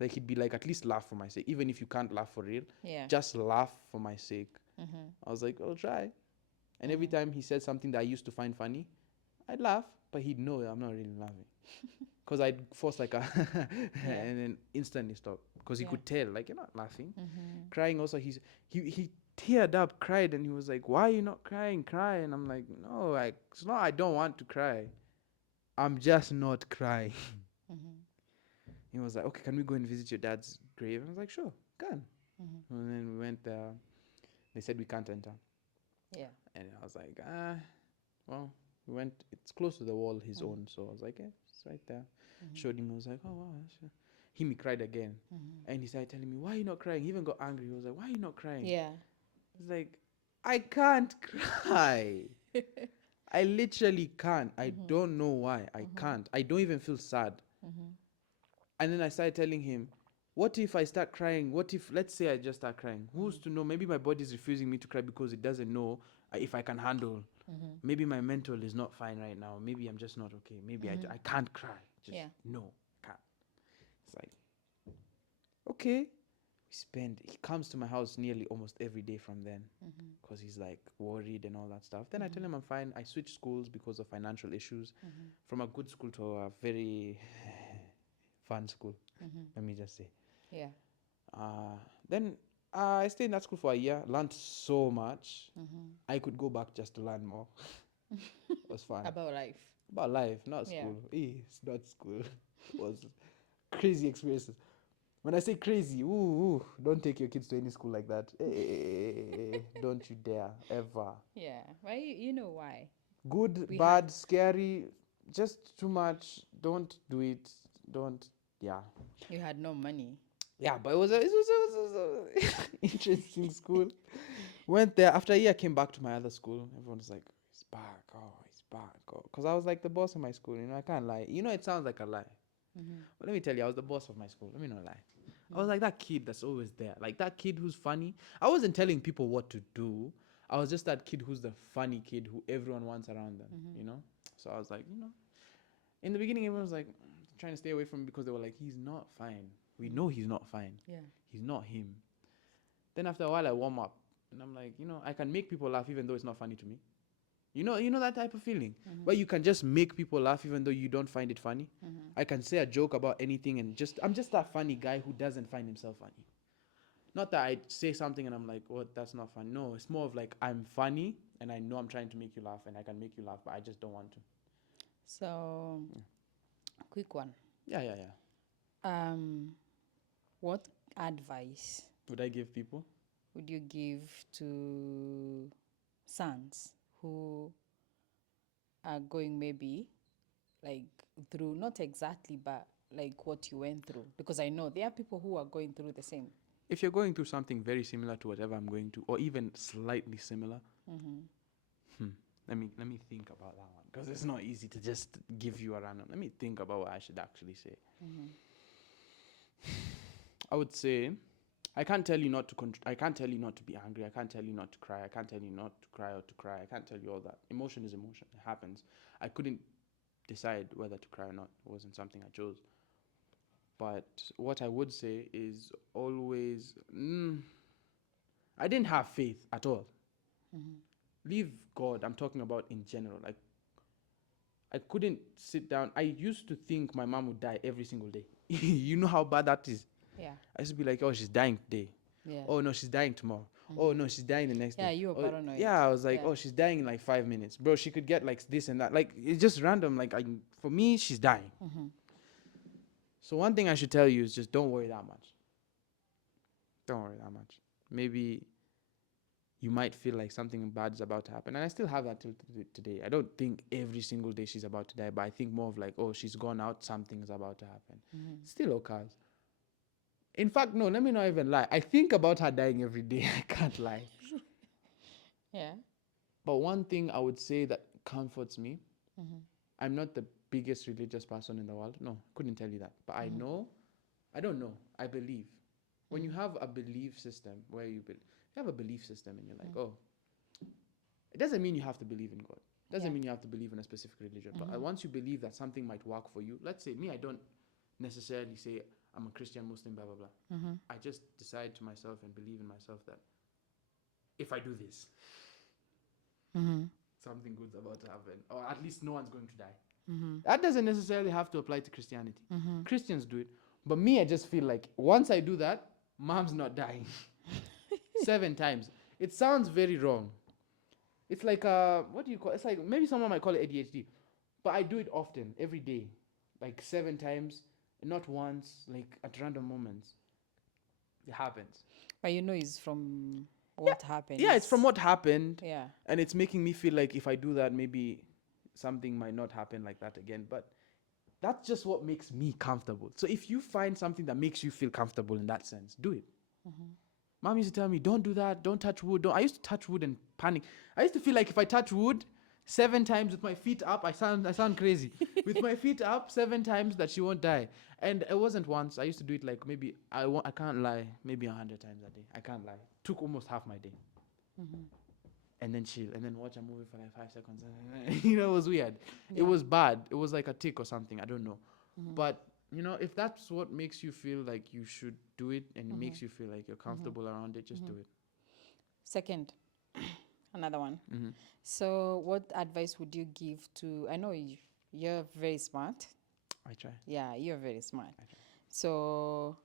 Like, he'd be like, at least laugh for my sake. Even if you can't laugh for real, Yeah. just laugh for my sake. I was like, I'll try. And every time he said something that I used to find funny, I'd laugh, but he'd know I'm not really laughing. Because I'd force like a, and then instantly stop. Because he could tell, like, you're not laughing. Crying also, he teared up, cried, and he was like, why are you not crying? Cry. And I'm like, no, it's not I don't want to cry. I'm just not crying. He was like, okay, can we go and visit your dad's grave? I was like, sure, can. And then we went there. They said we can't enter. Yeah. And I was like, well, we went, it's close to the wall, his own. So I was like, yeah, it's right there. Showed him, I was like, oh, wow. Sure. He cried again. And he started telling me, why are you not crying? He even got angry. He was like, why are you not crying? Yeah. I was like, I can't cry. I literally can't. I don't know why. I can't. I don't even feel sad. And then I started telling him, what if I start crying? What if, let's say I just start crying? Who's to know? Maybe my body is refusing me to cry because it doesn't know if I can handle. Maybe my mental is not fine right now. Maybe I'm just not okay. Maybe I can't cry. Just no, can't. It's like, okay. He comes to my house nearly almost every day from then because he's like worried and all that stuff. Then I tell him I'm fine. I switched schools because of financial issues from a good school to a very fun school. Let me just say. Yeah. Then I stayed in that school for a year, learned so much. I could go back just to learn more. It was fun. About life. About life, not school. It's not school. It was crazy experiences. When I say crazy, don't take your kids to any school like that. Don't you dare, ever. Yeah. Well, you know why. Good, bad, scary, just too much. Don't do it. Don't, yeah. You had no money. Yeah, but it was a interesting school. Went there. After a year, I came back to my other school. Everyone was like, he's back. Oh, he's back. Oh. Because I was like the boss of my school. I can't lie. It sounds like a lie. But let me tell you, I was the boss of my school. Let me not lie. I was like that kid that's always there. Like that kid who's funny. I wasn't telling people what to do. I was just that kid who's the funny kid who everyone wants around them, So I was like, in the beginning, everyone was like trying to stay away from him because they were like, he's not fine. We know he's not fine. Yeah. He's not him. Then after a while, I warm up. And I'm like, I can make people laugh even though it's not funny to me. You know that type of feeling where you can just make people laugh even though you don't find it funny. I can say a joke about anything and I'm just that funny guy who doesn't find himself funny. Not that I say something and I'm like, oh, that's not fun. No, it's more of like I'm funny and I know I'm trying to make you laugh and I can make you laugh, but I just don't want to. So, quick one. Yeah. What advice would I give people? Would you give to sons who are going maybe like through, not exactly, but like what you went through? Because I know there are people who are going through the same. If you're going through something very similar to whatever I'm going to, or even slightly similar, let me think about that one, because it's not easy to just give you a random. Let me think about what I should actually say. I would say, I can't tell you not to I can't tell you not to be angry. I can't tell you not to cry. I can't tell you not to cry or to cry. I can't tell you all that. Emotion is emotion. It happens. I couldn't decide whether to cry or not. It wasn't something I chose. But what I would say is always, I didn't have faith at all. leave God. I'm talking about in general. Like, I couldn't sit down. I used to think my mom would die every single day. You know how bad that is. Yeah. I used to be like, oh, she's dying today. Yeah. Oh no, she's dying tomorrow. Oh no, she's dying the next Yeah, day. you were Oh, paranoid. yeah, I was like, Yeah. oh, she's dying in like 5 minutes, bro. She could get like this and that. Like, it's just random. Like, for me, she's dying. So one thing I should tell you is just don't worry that much. Don't worry that much. Maybe you might feel like something bad is about to happen, and I still have that till today. I don't think every single day she's about to die, but I think more of like, oh, she's gone out, something's about to happen. Still occurs. In fact, no, let me not even lie. I think about her dying every day. I can't lie. Yeah. But one thing I would say that comforts me, I'm not the biggest religious person in the world. No, couldn't tell you that. But I know, I don't know, I believe. When you have a belief system where you have a belief system and you're like, oh, it doesn't mean you have to believe in God. It doesn't Yeah. mean you have to believe in a specific religion. But once you believe that something might work for you, let's say me, I don't necessarily say I'm a Christian, Muslim, blah, blah, blah. I just decide to myself and believe in myself that if I do this, something good's about to happen, or at least no one's going to die. That doesn't necessarily have to apply to Christianity. Christians do it, but me, I just feel like once I do that, mom's not dying. 7 times. It sounds very wrong. It's like what do you call it? It's like maybe someone might call it ADHD, but I do it often, every day, like 7 times, not once, like at random moments. It happens. But you know, it's from what happened. Yeah, it's from what happened. Yeah. And it's making me feel like if I do that, maybe something might not happen like that again. But that's just what makes me comfortable. So if you find something that makes you feel comfortable in that sense, do it. Mom used to tell me, don't do that, don't touch wood. Don't. I used to touch wood and panic. I used to feel like if I touch wood 7 times with my feet up, I sound crazy. With my feet up 7 times that she won't die. And it wasn't once. I used to do it like maybe, I can't lie, maybe 100 times a day. I can't lie. Took almost half my day. And then chill, and then watch a movie for like 5 seconds. You know, it was weird. It was bad. It was like a tick or something. I don't know. But, you know, if that's what makes you feel like you should do it and it makes you feel like you're comfortable around it, just do it. Second, another one. So, what advice would you give to? I know you're very smart. I try. Yeah, you're very smart. I try. So,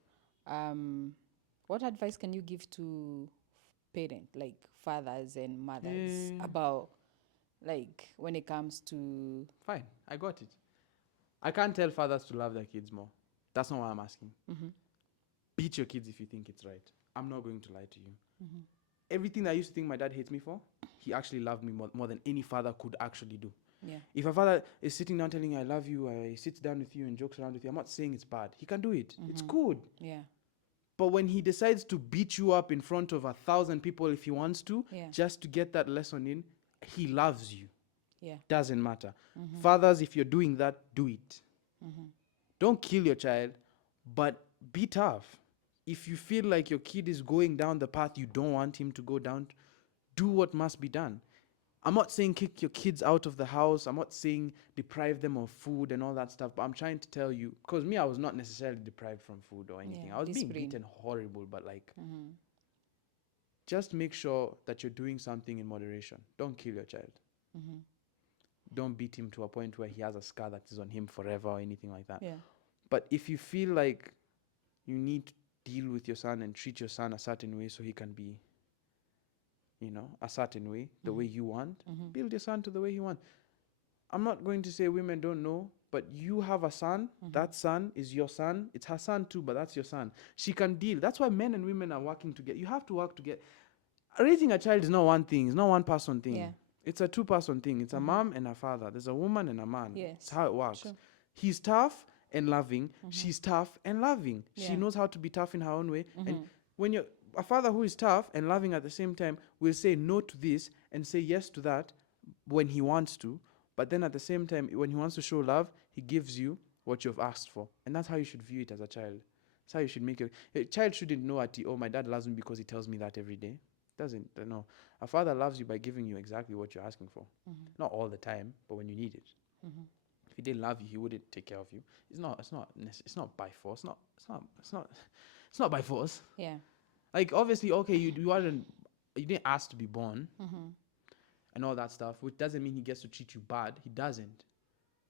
what advice can you give to parents, like fathers and mothers, about like when it comes to? Fine, I got it. I can't tell fathers to love their kids more. That's not what I'm asking. Beat your kids if you think it's right. I'm not going to lie to you. Everything that I used to think my dad hates me for, he actually loved me more than any father could actually do. Yeah. If a father is sitting down telling you I love you, he sits down with you and jokes around with you, I'm not saying it's bad. He can do it. It's good. Yeah. But when he decides to beat you up in front of 1,000 people if he wants to, Yeah. just to get that lesson in, he loves you. Yeah. Doesn't matter. Fathers, if you're doing that, do it. Don't kill your child, but be tough. If you feel like your kid is going down the path you don't want him to go down, do what must be done. I'm not saying kick your kids out of the house. I'm not saying deprive them of food and all that stuff. But I'm trying to tell you, because me, I was not necessarily deprived from food or anything. Yeah, I was being discipline. beaten horrible, but like, just make sure that you're doing something in moderation. Don't kill your child. Don't beat him to a point where he has a scar that is on him forever or anything like that. Yeah. But if you feel like you need to deal with your son and treat your son a certain way so he can be, you know, a certain way, the way you want, build your son to the way you want. I'm not going to say women don't know, but you have a son. That son is your son. It's her son too, but that's your son. She can deal. That's why men and women are working together. You have to work together. Raising a child is not one thing. It's not one person thing. Yeah. It's a 2-person thing. It's a mom and a father. There's a woman and a man. Yes. It's how it works. Sure. He's tough and loving. She's tough and loving. She Yeah. knows how to be tough in her own way. And when you're a father who is tough and loving at the same time will say no to this and say yes to that when he wants to. But then at the same time, when he wants to show love, he gives you what you've asked for. And that's how you should view it as a child. That's how you should make it. A child shouldn't know oh, my dad loves me because he tells me that every day. Doesn't. No. A father loves you by giving you exactly what you're asking for. Not all the time, but when you need it. If he didn't love you, he wouldn't take care of you. It's not by force. It's not by force. Yeah. Like obviously, okay, you didn't ask to be born, and and all that stuff, which doesn't mean he gets to treat you bad. He doesn't.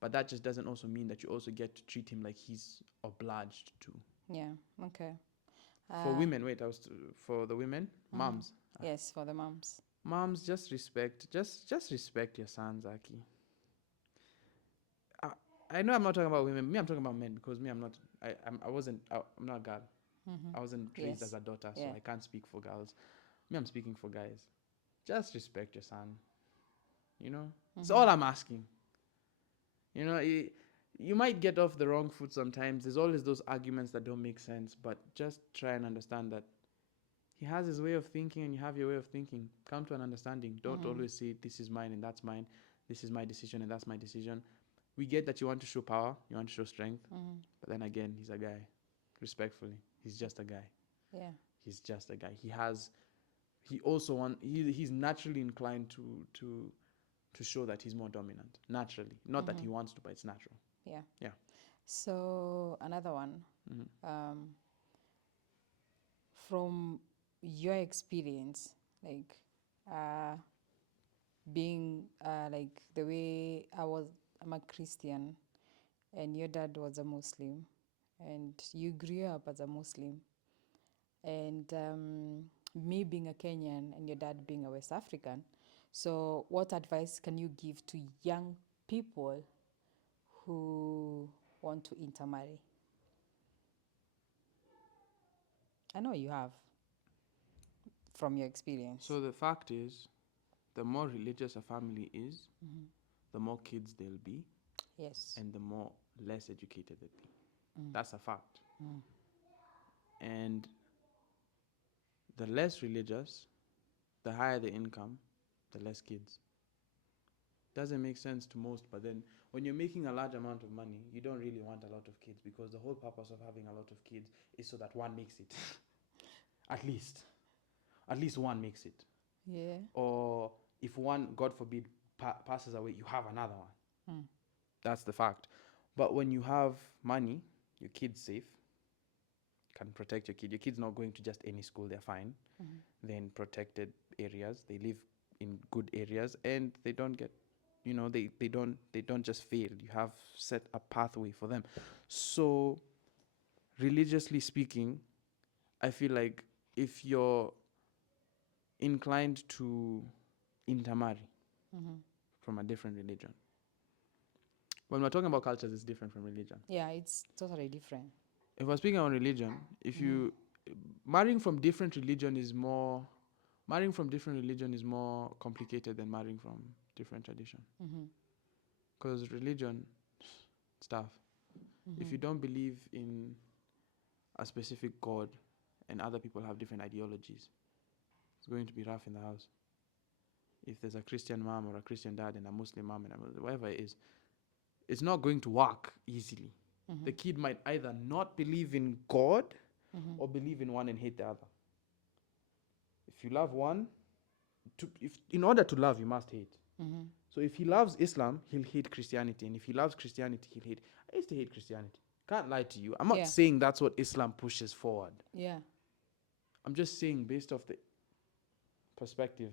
But that just doesn't also mean that you also get to treat him like he's obliged to. Yeah. Okay. For women, for the women, moms. Yes, for the moms. Moms, just respect your sons, Aki. I know I'm not talking about women. Me, I'm talking about men, because me, I'm not a girl. I wasn't raised as a daughter, so I can't speak for girls. Me, I'm speaking for guys. Just respect your son. You know, that's all I'm asking. You know, you might get off the wrong foot sometimes. There's always those arguments that don't make sense, but just try and understand that he has his way of thinking and you have your way of thinking. Come to an understanding. Don't always say, this is mine and that's mine. This is my decision and that's my decision. We get that you want to show power, you want to show strength, but then again, he's a guy. Respectfully, he's just a guy. Yeah. He's just a guy. He's naturally inclined to show that he's more dominant. Naturally. Not that he wants to, but it's natural. Yeah. Yeah. So another one. From your experience, like being like the way I'm a Christian and your dad was a Muslim and you grew up as a Muslim, and me being a Kenyan and your dad being a West African. So what advice can you give to young people who want to intermarry? I know you have, from your experience. So the fact is, the more religious a family is, the more kids there'll be. Yes. And the more less educated they'll be. That's a fact. And the less religious, the higher the income, the less kids. Doesn't make sense to most, but then when you're making a large amount of money, you don't really want a lot of kids, because the whole purpose of having a lot of kids is so that one makes it. At least one makes it. Yeah. Or if one, God forbid, passes away, you have another one. That's the fact. But when you have money, your kid's safe, can protect your kid. Your kid's not going to just any school, they're fine. They're in protected areas, they live in good areas, and they don't get, they don't just fail. You have set a pathway for them. So religiously speaking, I feel like if you're inclined to intermarry from a different religion, when we're talking about cultures, it's different from religion. Yeah, it's totally different. If we're speaking on religion, if you marrying from different religion is more complicated than marrying from different tradition. Because religion stuff, if you don't believe in a specific God and other people have different ideologies, it's going to be rough in the house. If there's a Christian mom or a Christian dad and a Muslim mom and whatever it is, it's not going to work easily. The kid might either not believe in God or believe in one and hate the other. If you love one, in order to love, you must hate. So if he loves Islam, he'll hate Christianity. And if he loves Christianity, he'll hate... I used to hate Christianity. Can't lie to you. I'm not saying that's what Islam pushes forward. Yeah. I'm just saying based off the perspective.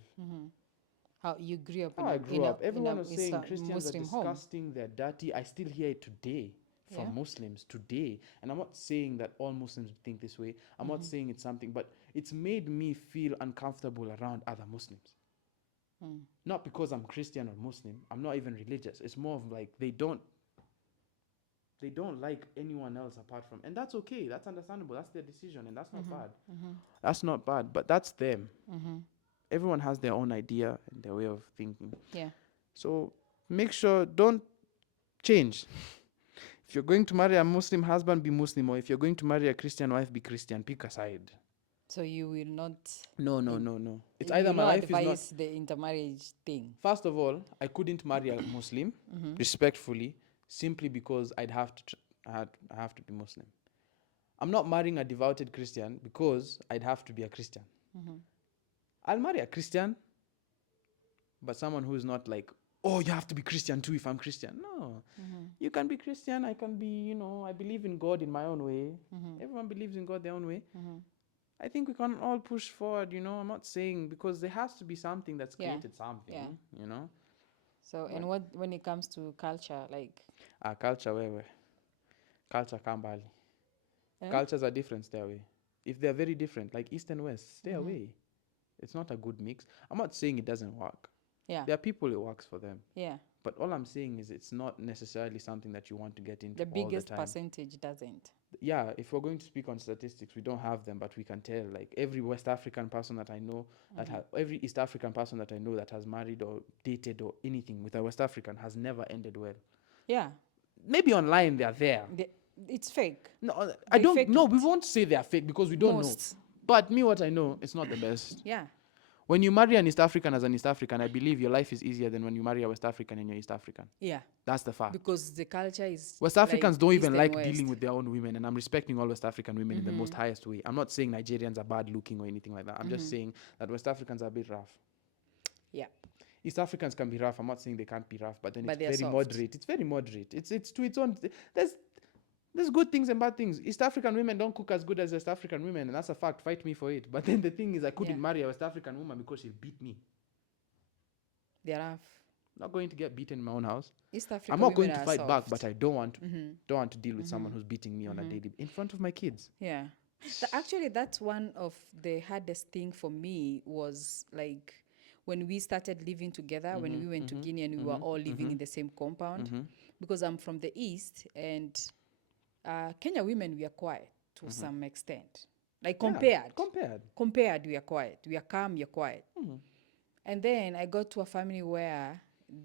How you grew up How I grew up. Everyone was saying Islam, Christians Muslim are disgusting, they're dirty. I still hear it today from Muslims today. And I'm not saying that all Muslims think this way. I'm not saying it's something, but it's made me feel uncomfortable around other Muslims. Not because I'm Christian or Muslim. I'm not even religious. It's more of like they don't like anyone else apart from, and that's okay. That's understandable. That's their decision, and that's not bad. That's not bad, but that's them. Everyone has their own idea and their way of thinking. Yeah. So make sure, don't change. If you're going to marry a Muslim husband, be Muslim. Or if you're going to marry a Christian wife, be Christian. Pick a side. So you will not... No. It's you either my life is not... advise the intermarriage thing. First of all, I couldn't marry a Muslim, respectfully, simply because I have to be Muslim. I'm not marrying a devoted Christian because I'd have to be a Christian. I'll marry a Christian, but someone who's not like, oh, you have to be Christian too if I'm Christian. No. You can be Christian, I can be, I believe in God in my own way. Everyone believes in God their own way. I think we can all push forward, you know. I'm not saying, because there has to be something that's Yeah. created something, Yeah. you know. So, and what when it comes to culture, like, Our culture, where culture kambali. eh? Cultures are different, stay away. If they're very different, like East and West, stay Mhm. away. It's not a good mix. I'm not saying it doesn't work. Yeah. There are people it works for them. Yeah. But all I'm saying is it's not necessarily something that you want to get into The all the biggest time. percentage doesn't. Yeah, if we're going to speak on statistics, we don't have them, but we can tell. Like every West African person that I know, every East African person that I know that has married or dated or anything with a West African has never ended well. Yeah. Maybe online they are there. It's fake. No, They I don't. fake No, it. we won't say they are fake because we don't Most. know. But me, what I know, it's not the best. Yeah. When you marry an East African as an East African, I believe your life is easier than when you marry a West African and you're East African. Yeah. That's the fact. Because the culture is West Africans like don't East even and like West. dealing with their own women, and I'm respecting all West African women in the most highest way. I'm not saying Nigerians are bad looking or anything like that. I'm just saying that West Africans are a bit rough. Yeah. East Africans can be rough. I'm not saying they can't be rough, but then But it's they're very soft. moderate. It's very moderate. It's to its own. There's good things and bad things. East African women don't cook as good as West African women, and that's a fact. Fight me for it. But then the thing is, I couldn't Yeah. marry a West African woman because she'll beat me. They're rough. I'm not going to get beaten in my own house. East African I'm not women going to are fight soft. back, but I don't want to deal with someone who's beating me on a daily in front of my kids. Yeah. Actually, that's one of the hardest thing for me was like when we started living together, when we went to Guinea and we were all living in the same compound. Because I'm from the East and Kenya women, we are quiet to some extent. Like compared, we are quiet. We are calm, we are quiet. And then I got to a family where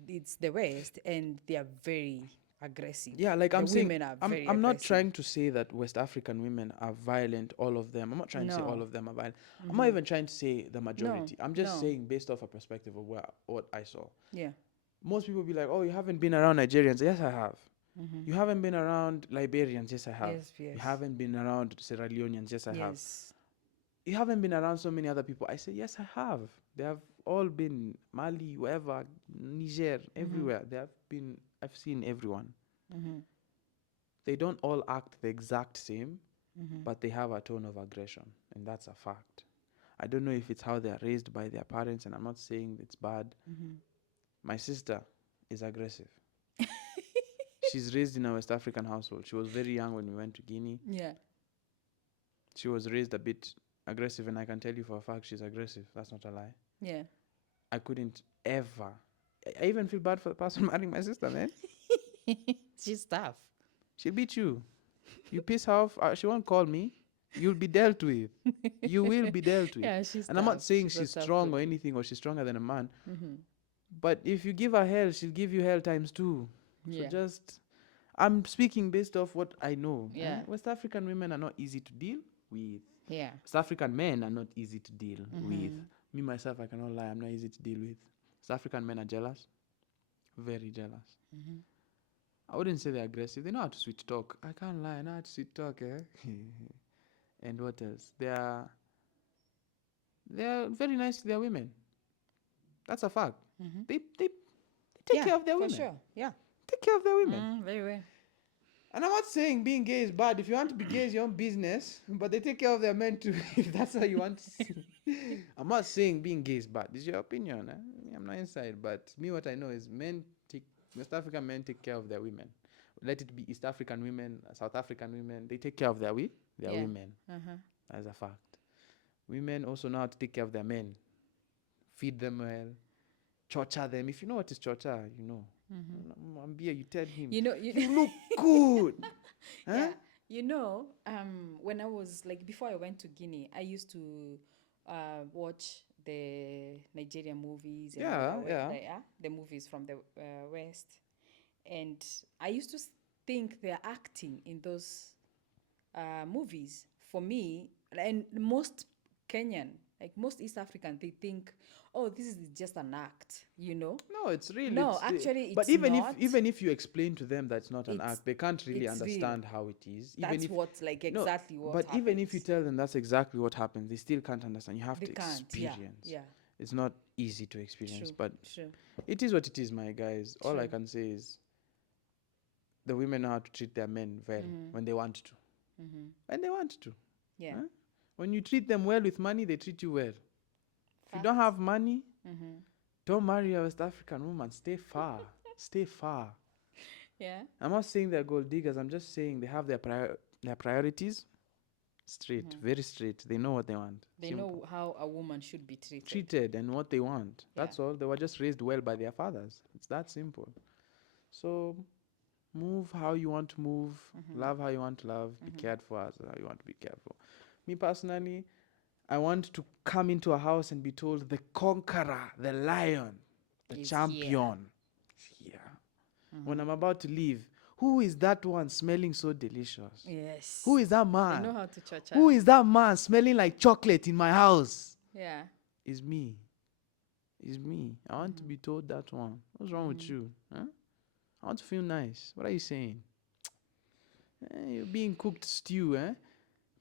it's the West and they are very aggressive. Yeah, like the I'm saying, women are I'm very not aggressive. trying to say that West African women are violent, all of them. I'm not trying to say No. all of them are violent. I'm not even trying to say the majority. I'm just no. saying based off a perspective of what I saw. Yeah. Most people be like, oh, you haven't been around Nigerians. Yes, I have. You haven't been around Liberians. Yes, I have. Yes, You yes. haven't been around Sierra Leoneans. Yes, I have. Yes. You haven't been around so many other people. I say, yes, I have. They have all been Mali, wherever, Niger, everywhere. They have been, I've seen everyone. They don't all act the exact same, but they have a tone of aggression, and that's a fact. I don't know if it's how they are raised by their parents, and I'm not saying it's bad. My sister is aggressive. She's raised in a West African household. She was very young when we went to Guinea. Yeah. She was raised a bit aggressive, and I can tell you for a fact she's aggressive. That's not a lie. Yeah. I couldn't ever. I even feel bad for the person marrying my sister, man. She's tough. She'll beat you. You piss her off, she won't call me. You'll be dealt with. You will be dealt with. Yeah, she's And I'm not tough. saying She's a she's tough strong or cookie. anything, or she's stronger than a man. But if you give her hell, she'll give you hell times 2. Yeah. So just, I'm speaking based off what I know. Yeah. West African women are not easy to deal with. Yeah. West African men are not easy to deal with. Me, myself, I cannot lie, I'm not easy to deal with. West African men are jealous. Very jealous. I wouldn't say they're aggressive. They know how to sweet talk. I can't lie, I know how to sweet talk, eh? And what else? They're very nice to their women. That's a fact. They take care of their women. For sure. Yeah. Take care of their women. Very well. And I'm not saying being gay is bad. If you want to be gay, it's your own business. But they take care of their men too, if that's how you want to see. I'm not saying being gay is bad. This is your opinion. I'm not inside. But me, what I know is West African men take care of their women. Let it be East African women, South African women. They take care of their women. That's a fact. Women also know how to take care of their men. Feed them well. Chocha them. If you know what is chocha, you know. Mambia, you tell him. You know, you look good. Huh? Yeah. You know, when I was like before I went to Guinea, I used to watch the Nigerian movies and the movies from the West. And I used to think they're acting in those movies. For me, and most Kenyan, like most East African, they think, oh, this is just an act, you know? No, it's really. No, actually, but it's not. even if you explain to them that's not an It's- act, they can't really it's understand how it is. Even That's if, what, like, exactly what But even if you happens. tell them that's exactly what happens, they still can't understand. You have They to can't, yeah, experience. yeah. It's not easy to experience, True, but true. it is what it is, my guys. All I True. can say is the women know how to treat their men well when they want to. When they want to. Yeah. Huh? When you treat them well with money, they treat you well. If you don't Facts. have money, Mm-hmm. don't marry a West African woman. Stay far. Stay far. Yeah. I'm not saying they're gold diggers. I'm just saying they have their priorities straight, very straight. They know what they want. They Simple. know how a woman should be treated. Treated and what they want. Yeah. That's all. They were just raised well by their fathers. It's that simple. So move how you want to move, love how you want to love, be cared for as how you want to be cared for. Me personally, I want to come into a house and be told the conqueror, the lion, the Is champion is here. When I'm about to leave, who is that one smelling so delicious? Yes. Who is that They man? know how to cha-cha. Who is that man smelling like chocolate in my house? Yeah. It's me. It's me. I want to be told that one. What's wrong with you? Huh? I want to feel nice. What are you saying? You're being cooked stew, eh?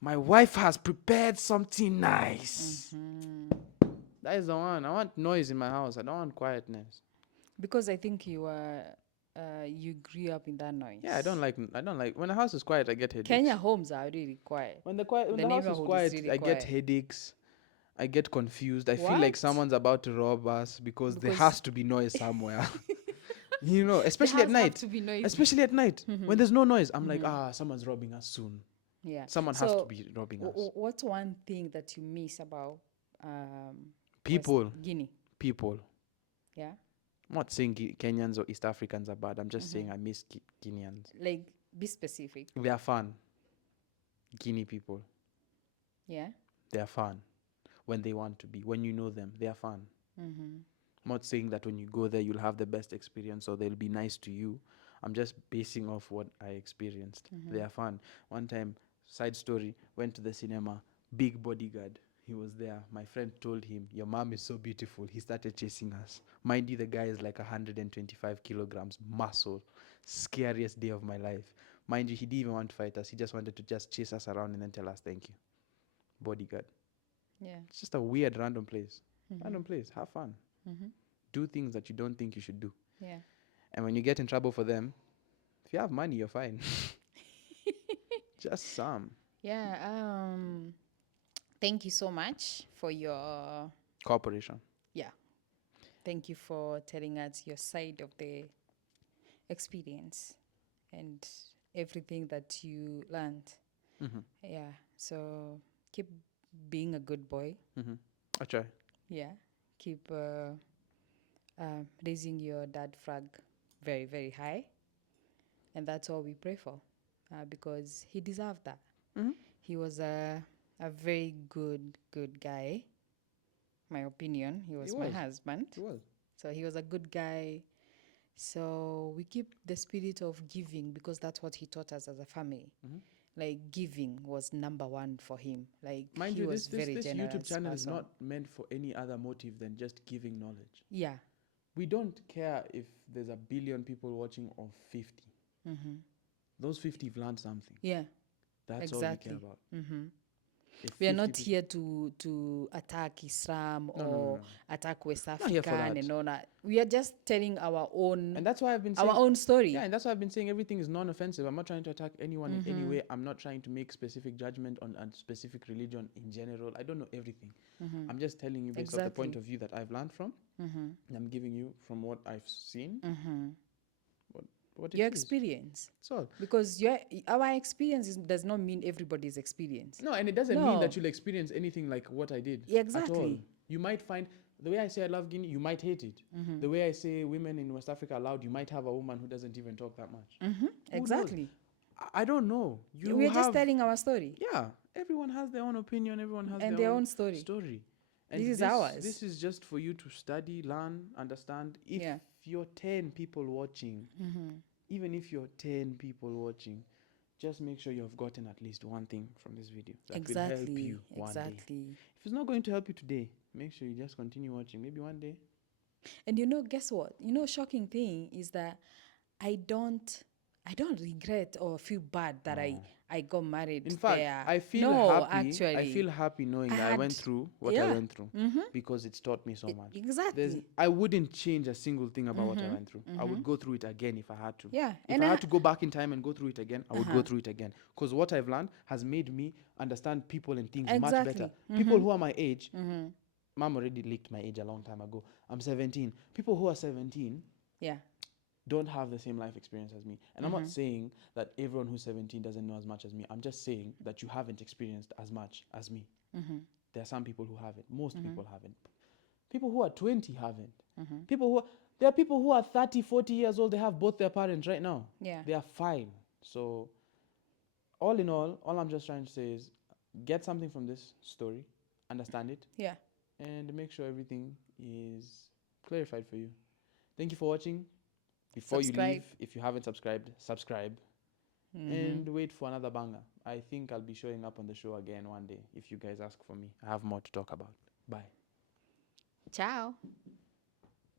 My wife has prepared something nice. That is the one. I want noise in my house. I don't want quietness. Because I think you grew up in that noise. Yeah, I don't like when the house is quiet, I get headaches. Kenya homes are really quiet. When the house is neighborhood is quiet, really I get quiet. headaches. I get confused. I feel like What? someone's about to rob us because there Because- has to be noise somewhere. You know, especially at house have night. to be noisy. Especially at night. When there's no noise, I'm like, someone's robbing us soon. Yeah. Someone has to be robbing us. What's one thing that you miss about People. Guinea? People. Yeah. I'm not saying Kenyans or East Africans are bad. I'm just saying I miss Guineans. Like, be specific. They are fun. Guinea people. Yeah. They are fun. When they want to be. When you know them, they are fun. I'm not saying that when you go there, you'll have the best experience or they'll be nice to you. I'm just basing off what I experienced. They are fun. One time, side story, went to the cinema, big bodyguard. He was there. My friend told him, your mom is so beautiful. He started chasing us. Mind you, the guy is like 125 kilograms, muscle. Scariest day of my life. Mind you, he didn't even want to fight us. He just wanted to just chase us around and then tell us thank you. Bodyguard. Yeah. It's just a weird random place. Random place. Have fun. Do things that you don't think you should do. Yeah. And when you get in trouble for them, if you have money, you're fine. Just some. Yeah. Thank you so much for your Cooperation. thank you for telling us your side of the experience and everything that you learned. Yeah. So keep being a good boy. I try. Yeah. Keep raising your dad flag very, very high. And that's all we pray for because he deserved that. He was a very good guy. My opinion. He was my husband. It was. So he was a good guy. So we keep the spirit of giving because that's what he taught us as a family. Like giving was number one for him. Like Mind he you, was this very generous YouTube channel is person. not meant for any other motive than just giving knowledge. Yeah. We don't care if there's 1 billion people watching or 50. Those 50 have learned something. Yeah. That's Exactly. all we care about. If We are 50 not peop- here to attack Islam or attack West Not here for African that. and all that. We are just telling our own And that's why I've been saying our own story. Yeah, and that's why I've been saying everything is non-offensive. I'm not trying to attack anyone in any way. I'm not trying to make specific judgment on a specific religion in general. I don't know everything. I'm just telling you based off the point Exactly. of view that I've learned from. And I'm giving you from what I've seen. What it Your is. experience. That's all. Because our experience does not mean everybody's experience. No, and it doesn't mean No. that you'll experience anything like what I did. Yeah, At all. exactly. You might find the way I say I love Guinea, you might hate it. The way I say women in West Africa are loud, you might have a woman who doesn't even talk that much. knows? Exactly. I don't know. We're just telling our story. Yeah, everyone has their own opinion. Everyone has And their their own story. And This is ours. This is just for you to study, learn, understand. If Yeah. you're 10 people watching, even if you're 10 people watching, just make sure you've gotten at least one thing from this video that will help Exactly. you one day. Exactly. If it's not going to help you today, make sure you just continue watching. Maybe one day. And guess what? Shocking thing is that I don't I don't regret or feel bad that I got married In fact, there. I feel No, happy. I actually, feel happy knowing I that I went had, through what I yeah, went through because it's taught me so much. exactly. I wouldn't change a single thing about what I went through. I would go through it again if I had to. Yeah, If and I had to go back in time and go through it again, I would go through it again. Because what I've learned has made me understand people and things much better. exactly. People who are my age, Mom already leaked my age a long time ago. I'm 17. People who are 17 Yeah, don't have the same life experience as me. And I'm not saying that everyone who's 17 doesn't know as much as me. I'm just saying that you haven't experienced as much as me. There are some people who haven't. Most people haven't. People who are 20 haven't. There are people who are 30, 40 years old. They have both their parents right now. yeah, They are fine. So, all in all I'm just trying to say is get something from this story, understand it, yeah. and make sure everything is clarified for you. Thank you for watching. Before you leave, Subscribe. if you haven't subscribed, subscribe and wait for another banger. I think I'll be showing up on the show again one day if you guys ask for me. I have more to talk about. Bye. Ciao.